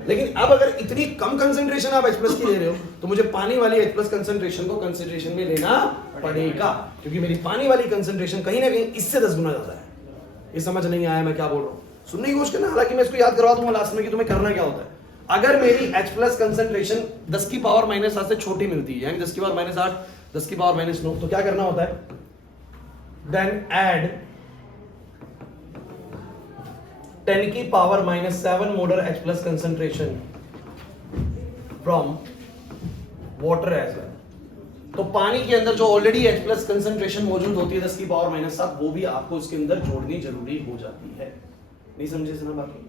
लेकिन अब अगर इतनी कम कंसंट्रेशन आप H+ की ले रहे हो तो मुझे पानी वाली H+ कंसंट्रेशन को कंसिडरेशन में लेना पड़ेगा, क्योंकि मेरी पानी वाली कंसंट्रेशन कहीं ना कहीं इससे 10 गुना ज्यादा है। ये समझ नहीं आया मैं क्या बोल रहा हूँ? सुनने की कोशिश करना, हालांकि मैं इसको याद करवा दूंगा लास्ट में कि तुम्हें करना क्या होता है। अगर मेरी H+ कंसंट्रेशन 10 की पावर -7 से छोटी मिलती है, यानी 10 की पावर -8, 10 की पावर -9, तो क्या करना होता है? देन ऐड 10 की power -7 molar H+ concentration from water as well. तो पानी के अंदर जो ऑलरेडी H+ कंसंट्रेशन मौजूद होती है 10 की पावर -7, वो भी आपको इसके अंदर जोड़नी जरूरी हो जाती है। नहीं समझे सुना? बाकी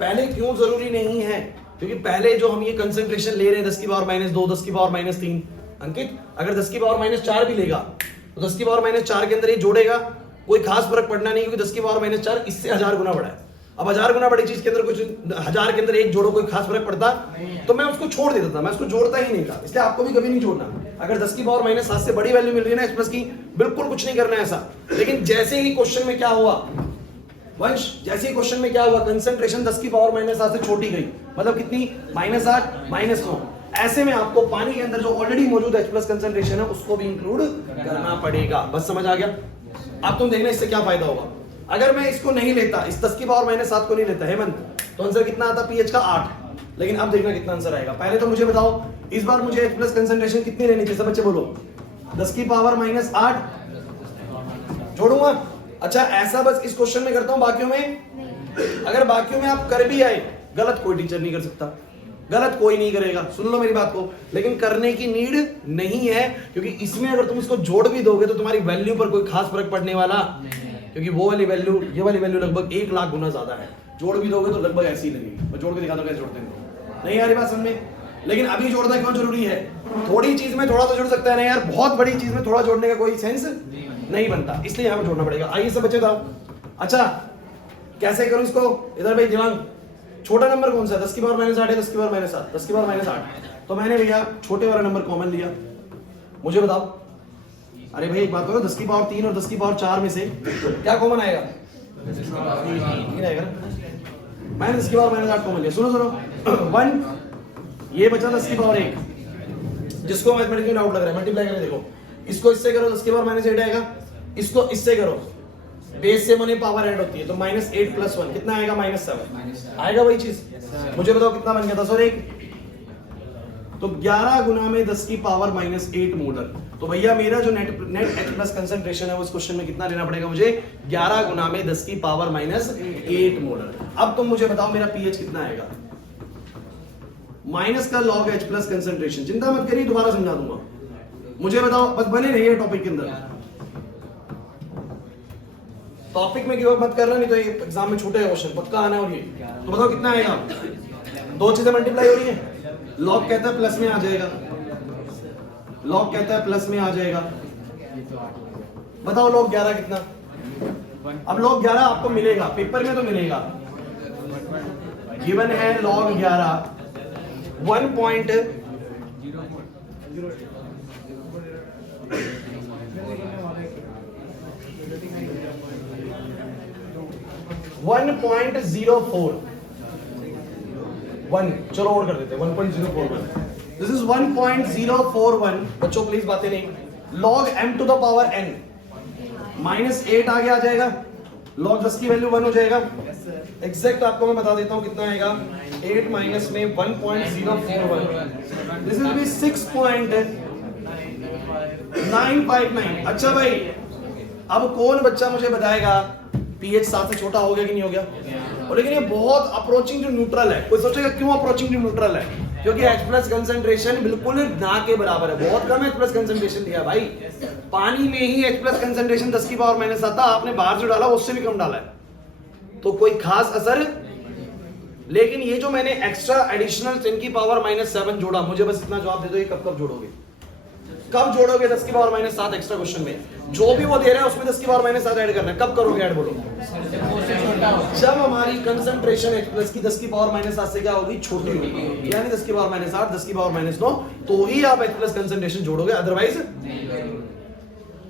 पहले क्यों जरूरी नहीं है? क्योंकि पहले जो हम ये कंसंट्रेशन ले रहे हैं 10 की पावर -2, 10 की पावर -3, अंकित अगर 10 की पावर -4 भी लेगा तो 10 की पावर -4 के अंदर ये जोड़ेगा, कोई खास फर्क पड़ना नहीं, क्योंकि 10 की पावर -4 इससे 1000 गुना बड़ा है। अब 1000 गुना बड़ी चीज के अंदर कुछ 1000 के अंदर एक जोड़ो, कोई खास फर्क पड़ता तो मैं उसको छोड़ देता था, मैं उसको जोड़ता ही नहीं था। इसलिए आपको भी कभी नहीं जोड़ना। अगर 10 की पावर -7 से बड़ी वैल्यू मिल रही है ना H+ की, बिल्कुल कुछ नहीं करना है ऐसा। लेकिन जैसे ही क्वेश्चन में क्या हुआ वंश, जैसे ही क्वेश्चन में क्या हुआ, कंसंट्रेशन 10 की पावर -7 से छोटी गई, मतलब कितनी? -8, -9। ऐसे में आपको पानी के अंदर जो ऑलरेडी मौजूद H+ कंसंट्रेशन है उसको भी इंक्लूड करना पड़ेगा। बस समझ आ गया? अब तुम देखना इससे क्या फायदा होगा। अगर मैं इसको नहीं लेता, इस 10 की पावर -7 को नहीं लेता हेमंत, तो आंसर कितना आता? pH का 8। लेकिन अब देखना कितना आंसर आएगा। पहले तो मुझे बताओ इस बार मुझे H+ कंसंट्रेशन कितनी लेनी चाहिए? सब बच्चे बोलो। 10 की पावर -8 जोड़ूंगा। अच्छा ऐसा बस इस क्वेश्चन में करता हूं, बाकियों में अगर बाकियों में आप कर भी आए, गलत कोई टीचर नहीं कर सकता, गलत कोई नहीं करेगा, सुन लो मेरी बात को, लेकिन करने की नीड नहीं है, क्योंकि इसमें अगर तुम इसको जोड़ भी दोगे तो तुम्हारी वैल्यू पर कोई खास फर्क पड़ने वाला, क्योंकि वो वाली वैल्यू ये वाली वैल्यू लगभग 1 लाख गुना ज्यादा है, जोड़ भी दोगे तो लगभग ऐसी ही लगेगी। मैं जोड़ के दिखा दूं कैसे जोड़ते हैं, नहीं यार बात समझ में। लेकिन अभी जोड़ना क्यों जरूरी है? थोड़ी चीज में थोड़ा तो जोड़ सकता है ना यार, बहुत बड़ी चीज में थोड़ा जोड़ने का कोई सेंस नहीं बनता, इसलिए यहाँ पे जोड़ना पड़ेगा। आइए सब बच्चे बताओ, अच्छा कैसे करूं इसको? इधर भाई दिमाग, छोटा नंबर कौन सा है? 10 की पावर -8 है, 10 की पावर -7, 10 की पावर -8, तो मैंने भैया छोटे वाला नंबर कॉमन लिया। मुझे बताओ, अरे भाई एक बात करो, 10 की पावर 3 और 10 की पावर 4 में से क्या कॉमन आएगा? 3 आएगा ना। मैंने 10 की पावर -8 कॉमन लिया। सुनो सुनो 1, ये बचा 10 की पावर 1, जिसको मैथमेटिक्स में डाउट लग रहा है मल्टीप्लाई करके देखो, इसको इससे करो 10 की पावर -8 आएगा, इसको इससे करो, बेस से मने पावर ऐड होती है, तो -8 + 1 कितना आएगा? -7 आएगा वही चीज। मुझे बताओ कितना बन गया? 10 और 1, तो 11 गुना में 10 की पावर -8 मोलर। तो भैया मेरा जो नेट H+ कंसंट्रेशन है वो इस क्वेश्चन में कितना लेना पड़ेगा मुझे? 11 गुना में 10 की पावर -8 मोलर। अब तुम मुझे बताओ मेरा pH कितना आएगा? माइनस का log H+ कंसंट्रेशन, चिंता मत करिए दोबारा समझा दूंगा। मुझे बताओ, बस बने रहिए टॉपिक के अंदर, टॉपिक में गिव अप मत करना, नहीं तो ये एग्जाम में छूटेगा क्वेश्चन, पक्का आना। और ये तो बताओ कितना आएगा? दो चीजें मल्टीप्लाई हो रही है, लॉग कहता है प्लस में आ जाएगा, लॉग कहता है प्लस में आ जाएगा। बताओ लॉग 11 कितना? अब लॉग 11 आपको मिलेगा, पेपर में तो मिलेगा, गिवन है लॉग 11 1.041, चलो और कर देते हैं 1.041। This is 1.041। बच्चों प्लीज बातें नहीं। log m to the power n -8 आगे आ जाएगा, log 10 की वैल्यू 1 हो जाएगा। एग्जैक्ट आपको मैं बता देता हूं कितना आएगा, 8 माइनस में 1.041, दिस विल बी 6.959। अच्छा भाई, अब कौन बच्चा मुझे बताएगा pH 7 से छोटा हो गया कि नहीं हो गया? और लेकिन ये बहुत अप्रोचिंग टू न्यूट्रल है। कोई सोचेगा क्यों अप्रोचिंग टू न्यूट्रल है? क्योंकि H+ कंसंट्रेशन बिल्कुल ना के बराबर है, बहुत कम H+ कंसंट्रेशन दिया भाई। पानी में ही H+ कंसंट्रेशन 10 की पावर -7 था, आपने बाहर जो डाला उससे भी कम डाला है, तो कोई खास असर। लेकिन ये जो मैंने एक्स्ट्रा एडिशनल 10 की पावर -7 जोड़ा, मुझे बस इतना जवाब दे दो, ये कब जोड़ोगे? कब जोड़ोगे 10 की पावर -7 एक्स्ट्रा क्वेश्चन में? जो भी वो दे रहा है उसमें 10 की पावर -7 ऐड करना है। कब करोगे ऐड? बोलो। जब हमारी कंसंट्रेशन H+ की 10 की पावर -7 से क्या होगी? छोटी होगी, यानी 10 की पावर -8, 10 की पावर -9, तो ही आप H+ कंसंट्रेशन जोड़ोगे, अदरवाइज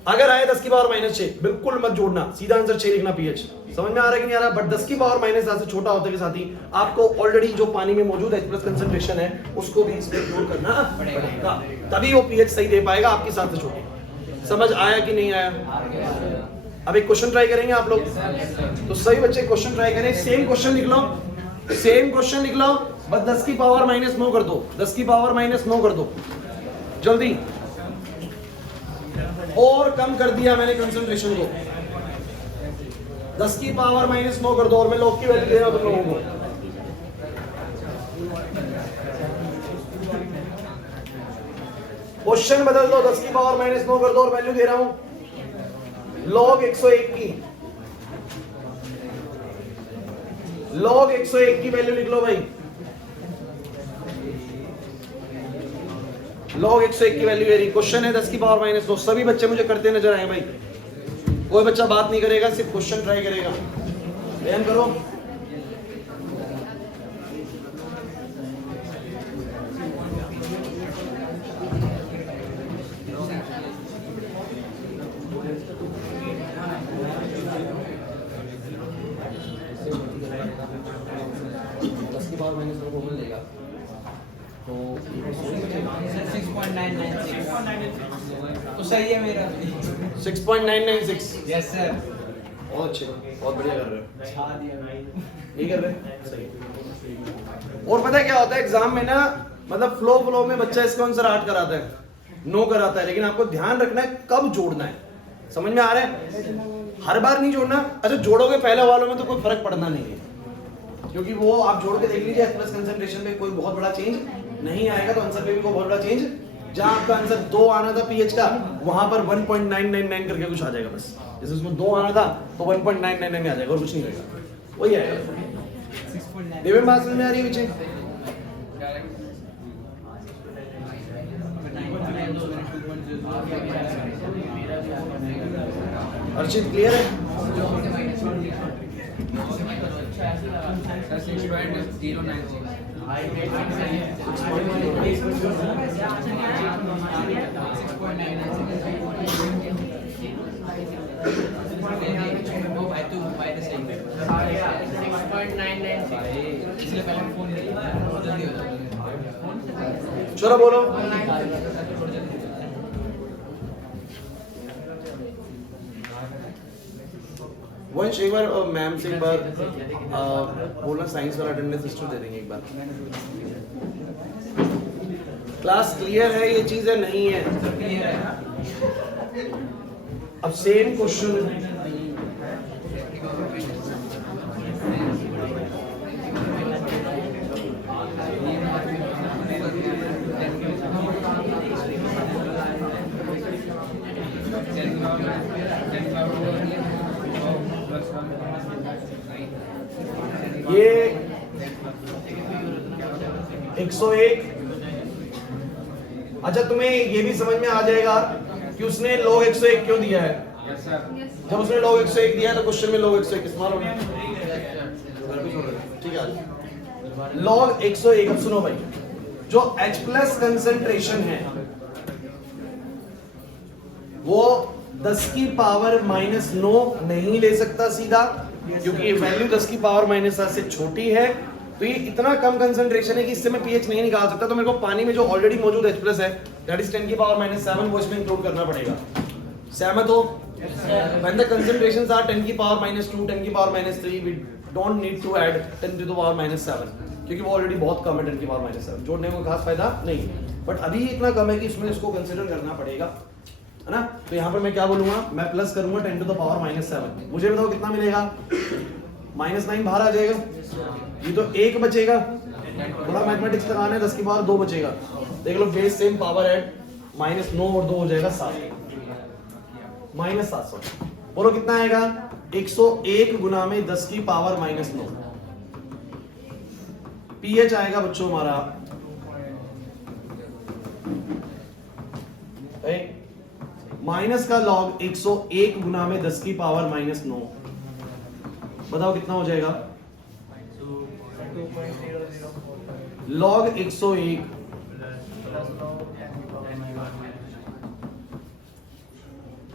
अगर आए 10 की पावर -6 बिल्कुल मत जोड़ना, सीधा आंसर 6 लिखना pH। समझ में आ रहा है कि नहीं आ रहा? बट 10 की पावर -7 से छोटा होते के साथ ही आपको ऑलरेडी जो पानी में मौजूद H+ कंसंट्रेशन है उसको भी इसमें इंक्लूड करना पड़ेगा, तभी वो pH सही दे पाएगा आपके साथ से छोटे। समझ आया कि नहीं आया? अब एक क्वेश्चन ट्राई करेंगे आप लोग, तो सही बच्चे क्वेश्चन ट्राई करें। सेम क्वेश्चन लिख लो, सेम क्वेश्चन लिख लो, बस 10 की पावर -9 कर दो, 10 की पावर -9 कर दो जल्दी। और कम कर दिया मैंने कंसंट्रेशन को, 10 की पावर -9 कर दो, और मैं लॉग की वैल्यू दे रहा हूं तुम लोगों को। क्वेश्चन बदल दो, 10 की पावर -9 कर दो, और वैल्यू दे रहा हूं log 101 की। log 101 की वैल्यू लिख लो भाई, log 101 की वैल्यू है। क्वेश्चन है 10 की पावर -9। सभी बच्चे मुझे करते नजर आए भाई, कोई बच्चा बात नहीं करेगा, सिर्फ क्वेश्चन ट्राई करेगा। ध्यान करो, तो 6.996 तो सही है मेरा। 6.996। यस सर, बहुत अच्छे, बहुत बढ़िया कर रहे हो, छा दिया भाई। नहीं कर रहे? सही। और पता है क्या होता है एग्जाम में ना, मतलब फ्लो में बच्चा इसका आंसर 8 कराता है, 9 कराता है, लेकिन आपको ध्यान रखना है कब जोड़ना है। समझ में आ रहा है? हर बार नहीं जोड़ना। अच्छा जोड़ोगे पहले वालों में तो कोई फर्क पड़ना नहीं है, क्योंकि वो आप जोड़ के देख लीजिए, H प्लस कंसंट्रेशन में कोई बहुत बड़ा चेंज नहीं आएगा, तो आंसर पे भी कोई बहुत बड़ा चेंज, जहां आपका आंसर 2 आना था पीएच का, वहां पर 1.999 करके कुछ आ जाएगा बस। जैसे उसमें 2 आना था तो 1.999 में आ जाएगा और कुछ नहीं होगा, वही आएगा। देवेन बात समझ में आ रही है पीछे? अर्चित क्लियर है? चलो बोलो। वंश एक बार मैम से एक बार बोलना, साइंस वाला अटेंडेंस लिस्ट दे देंगे एक बार। क्लास क्लियर है, ये चीज है नहीं है? अब सेम क्वेश्चन ये 101। अच्छा, तुम्हें ये भी समझ में आ जाएगा कि उसने log 101 क्यों दिया है। जब उसने log 101 दिया है तो क्वेश्चन में log 101 इस्तेमाल हो गया, ठीक है। log 101, अब सुनो भाई, जो H प्लस कंसंट्रेशन है वो 10 की पावर -9 नहीं ले सकता सीधा, क्योंकि ये वैल्यू 10 की पावर -7 से छोटी है, तो ये इतना कम कंसंट्रेशन है कि इससे मैं पीएच नहीं निकाल सकता। तो मेरे को पानी में जो ऑलरेडी मौजूद H प्लस है, दैट इज 10 की पावर -7, वो इसमें इंक्लूड करना पड़ेगा। सहमत हो? When the concentrations are 10 की पावर -2, 10 की power -3, we don't need to add 10 to the power -7, क्योंकि वो ऑलरेडी बहुत कम है 10 की पावर -7, जोड़ने में खास फायदा नहीं है। बट अभी इतना कम है कि इसमें इसको कंसिडर करना पड़ेगा, है ना। तो यहाँ पर मैं क्या बोलूंगा, मैं प्लस करूंगा 10 to the power -7। मुझे बताओ कितना मिलेगा? -9 बाहर आ जाएगा, ये तो 1 बचेगा। थोड़ा मैथमेटिक्स लगाना है, 10 की पावर 2 बचेगा। देख लो, बेस सेम, पावर ऐड, -9 और 2 हो जाएगा 7, -700। बोलो कितना आएगा? 101 गुना में 10 की पावर -9। पीएच आएगा बच्चों हमारा माइनस का लॉग 101 गुना में 10 की पावर -9, बताओ कितना हो जाएगा? लॉग 101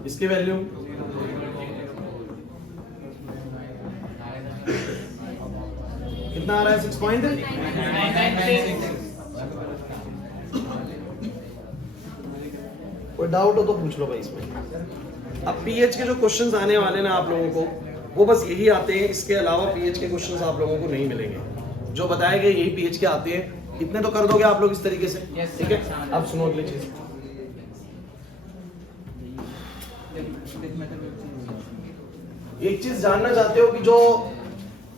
इसकी वैल्यू कितना आ रहा है? 6.996। कोई डाउट हो तो पूछ लो भाई इसमें। अब पीएच के जो क्वेश्चंस आने वाले ना आप लोगों को, वो बस यही आते हैं, इसके अलावा पीएच के क्वेश्चंस आप लोगों को नहीं मिलेंगे। जो बताए गए यही पीएच के आते हैं, इतने तो कर दोगे आप लोग इस तरीके से, ठीक है। अब सुनो अगली चीज, एक चीज जानना चाहते हो कि जो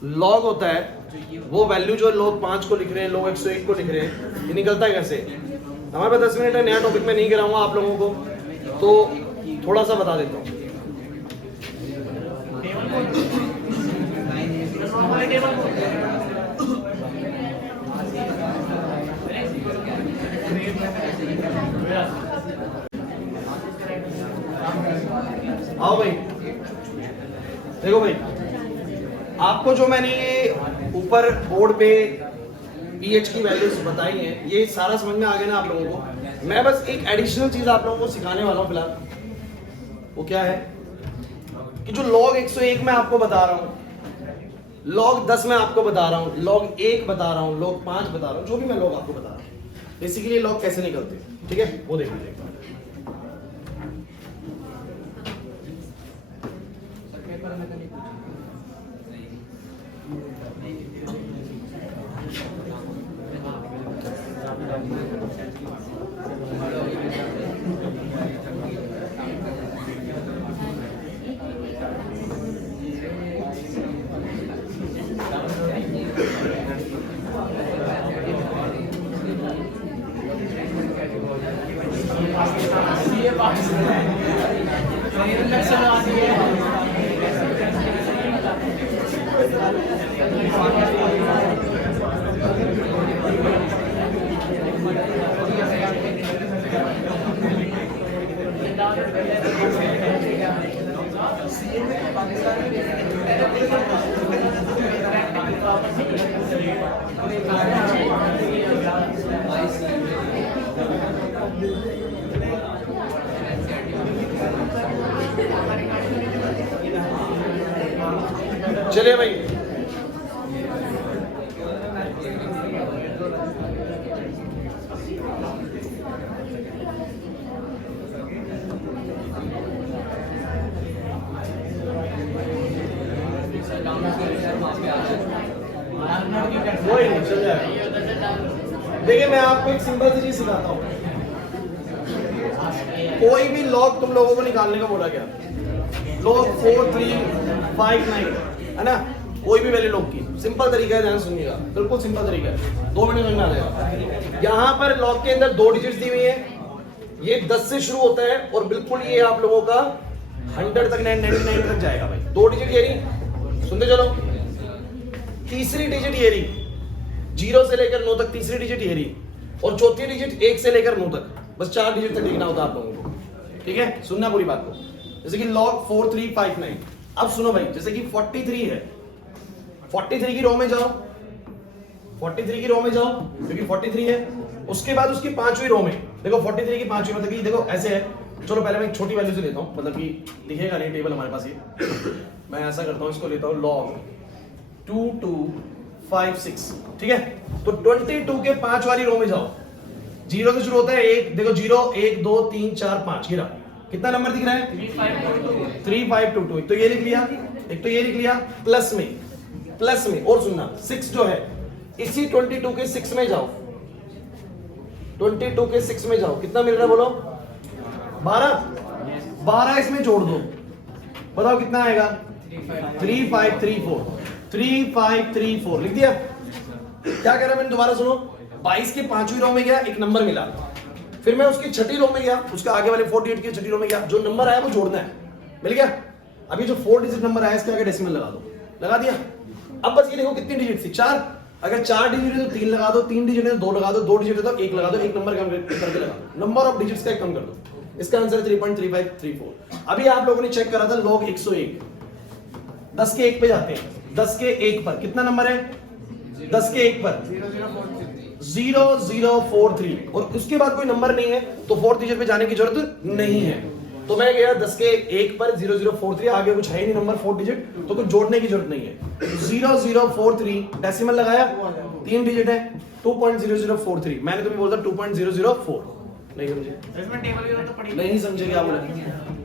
लॉग होता है, वो वैल्यू जो लोग 5 को लिख रहे हैं, लोग 101 को लिख रहे हैं, ये निकलता है कैसे? हमारे पास 10 मिनट है, नया टॉपिक में नहीं कराऊंगा आप लोगों को, तो थोड़ा सा बता देता हूँ। आओ भाई, देखो भाई, आपको जो मैंने ये ऊपर बोर्ड पे पीएच की वैल्यूज बताई हैं, ये सारा समझ में आ गया ना आप लोगों को। मैं बस एक एडिशनल चीज आप लोगों को सिखाने वाला हूँ फिलहाल। वो क्या है कि जो लॉग 101 मैं आपको बता रहा हूँ, लॉग 10 मैं आपको बता रहा हूँ, लॉग 1 बता रहा हूँ, लॉग 5 बता रहा हूँ, जो भी मैं लॉग आपको बता रहा हूँ, बेसिकली लॉग कैसे निकलते हैं, ठीक है, वो देख लीजिए। चलिए भाई, वही नहीं चल जाएगा। देखिए मैं आपको एक सिंपल सी चीज सिखाता हूँ। कोई भी लॉग तुम लोगों को निकालने का बोला गया, लॉग 4359 है ना, कोई भी वैल्यू लॉग की सिंपल तरीका है, ध्यान सुनिएगा, बिल्कुल सिंपल तरीका है, 2 मिनट में आ जाएगा। यहाँ पर लॉग के अंदर 2 डिजिट्स दी हुई है, ये 10 से शुरू होता है और बिल्कुल ये आप लोगों का 100 तक 99 तक जाएगा भाई। 2 डिजिट ये रही, सुनते चलो। तीसरी डिजिट ये रही, 0 से लेकर 9 तक तीसरी डिजिट ये रही, और चौथी डिजिट 1 से लेकर 9 तक, बस 4 डिजिट तक देखना होता है आप लोगों को, ठीक है। सुनना पूरी बात को, जैसे कि log 4359। अब सुनो भाई, जैसे कि 43 है, 43 की रो में जाओ, 43 की रो में जाओ क्योंकि 43 है। उसके बाद उसकी 5वीं रो में देखो, 43 की 5वीं मतलब कि देखो ऐसे है। चलो पहले मैं एक छोटी वैल्यू से लेता हूँ, मतलब कि दिखेगा नहीं टेबल हमारे पास ये। मैं ऐसा करता हूँ, इसको लेता हूँ log 2256, ठीक है। तो 22 के 5 वाली रो में जाओ, 0 से शुरू होता है 1, देखो 0 1 2 3 4 5, गिरा, कितना नंबर दिख रहा है 3522। एक तो ये लिख लिया, एक तो ये लिख लिया, प्लस में और सुनना 6 जो है, इसी 22 के 6 में जाओ, 22 के 6 में जाओ, कितना मिल रहा है बोलो, 12 इसमें जोड़ दो, बताओ कितना आएगा 3534 लिख दिया। क्या कह रहा है मैंने, दोबारा सुनो। 22 के 5वीं रो में गया, एक नंबर मिला, फिर मैं उसकी 6ठी रो में गया, उसका आगे वाले 48 की 6ठी रो में गया, जो नंबर आया वो जोड़ना है, मिल गया। अभी जो 4 डिजिट नंबर आया इसके आगे डेसिमल लगा दो, लगा दिया। अब बस ये देखो कितनी डिजिट थी, 4। अगर 4 डिजिट है तो 3 लगा दो, 3 डिजिट है तो 2 लगा दो, 2 डिजिट है तो 1 लगा दो, एक नंबर कम करके लगा दो, नंबर ऑफ डिजिट्स का एक कम कर दो। इसका आंसर है 3.3534। अभी आप लोगों ने चेक करा था log 101, 10 के 1 पे जाते हैं, 10 के 1 पर कितना नंबर है, 10 के 1 पर 0043, और उसके बाद कोई नंबर नहीं है तो 4th डिजिट पे जाने की जरूरत नहीं है। तो मैं गया 10 के 1 पर 0043, आगे कुछ है ही नहीं नंबर 4th डिजिट, तो कुछ जोड़ने की जरूरत नहीं है। 0043 डेसिमल लगाया, 3 डिजिट है, 2.0043। मैंने तुम्हें बोला 2.004, नहीं समझे, इसमें टेबल भी तो पड़ी नहीं समझे क्या बोला,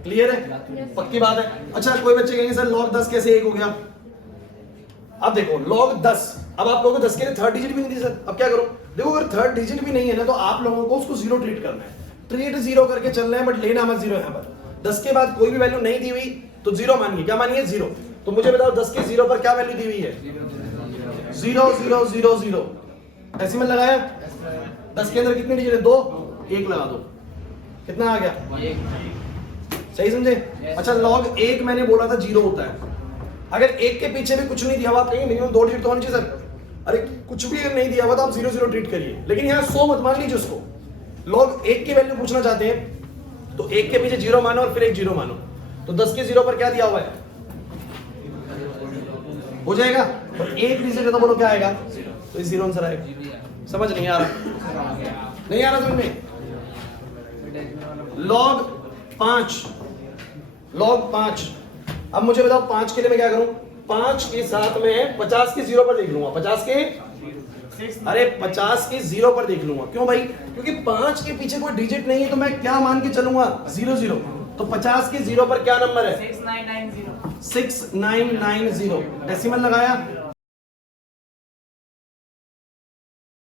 क्लियर है, पक्की बात है। अच्छा कोई बच्चे कहेंगे सर log 10 कैसे 1 हो गया। अब देखो log 10, अब आप लोगों को 10 के लिए 3rd डिजिट भी नहीं थी सर, अब क्या करो, देखो अगर 3rd डिजिट भी नहीं है ना तो आप लोगों को उसको 0 ट्रीट करना है, ट्रीट 0 करके चलना है, बट लेना मत 0 यहाँ पर। 10 के बाद कोई भी वैल्यू नहीं दी हुई तो 0 मानिए, क्या मानिए 0। तो मुझे बताओ 10 के 0 पर क्या वैल्यू दी हुई है, 0000, डेसिमल लगाया, 10 के अंदर कितने डिजिट है, 2, 1 लगा दो, कितना आ गया, सही समझे। अच्छा log 1 मैंने बोला था 0 होता है, अगर 1 के पीछे भी कुछ नहीं दिया हुआ, आप कहेंगे मिनिमम 2 डिजिट तो होनी चाहिए सर, अरे कुछ भी अगर नहीं दिया हुआ तो आप 0 ट्रीट करिए, लेकिन यहाँ 100 मत मान लीजिए उसको। log 1 की वैल्यू पूछना चाहते हैं तो 1 के पीछे 0 मानो और फिर एक 0 मानो, तो 10 के 0 पर क्या दिया हुआ है, हो जाएगा, और 1 डिजिट है तो बोलो क्या आएगा, तो इस 0 आंसर आएगा। समझ नहीं आ रहा, नहीं आ रहा समझ में। log 5, अब मुझे बताओ 5 के लिए मैं क्या करूं, 5 के साथ में 50 के 0 पर देख लूंगा, 50 के 0 पर देख लूंगा, क्यों भाई, क्योंकि 5 के पीछे कोई डिजिट नहीं है तो मैं क्या मान के चलूंगा, 00। तो 50 के 0 पर क्या नंबर है, 6990, 6990, डेसिमल लगाया,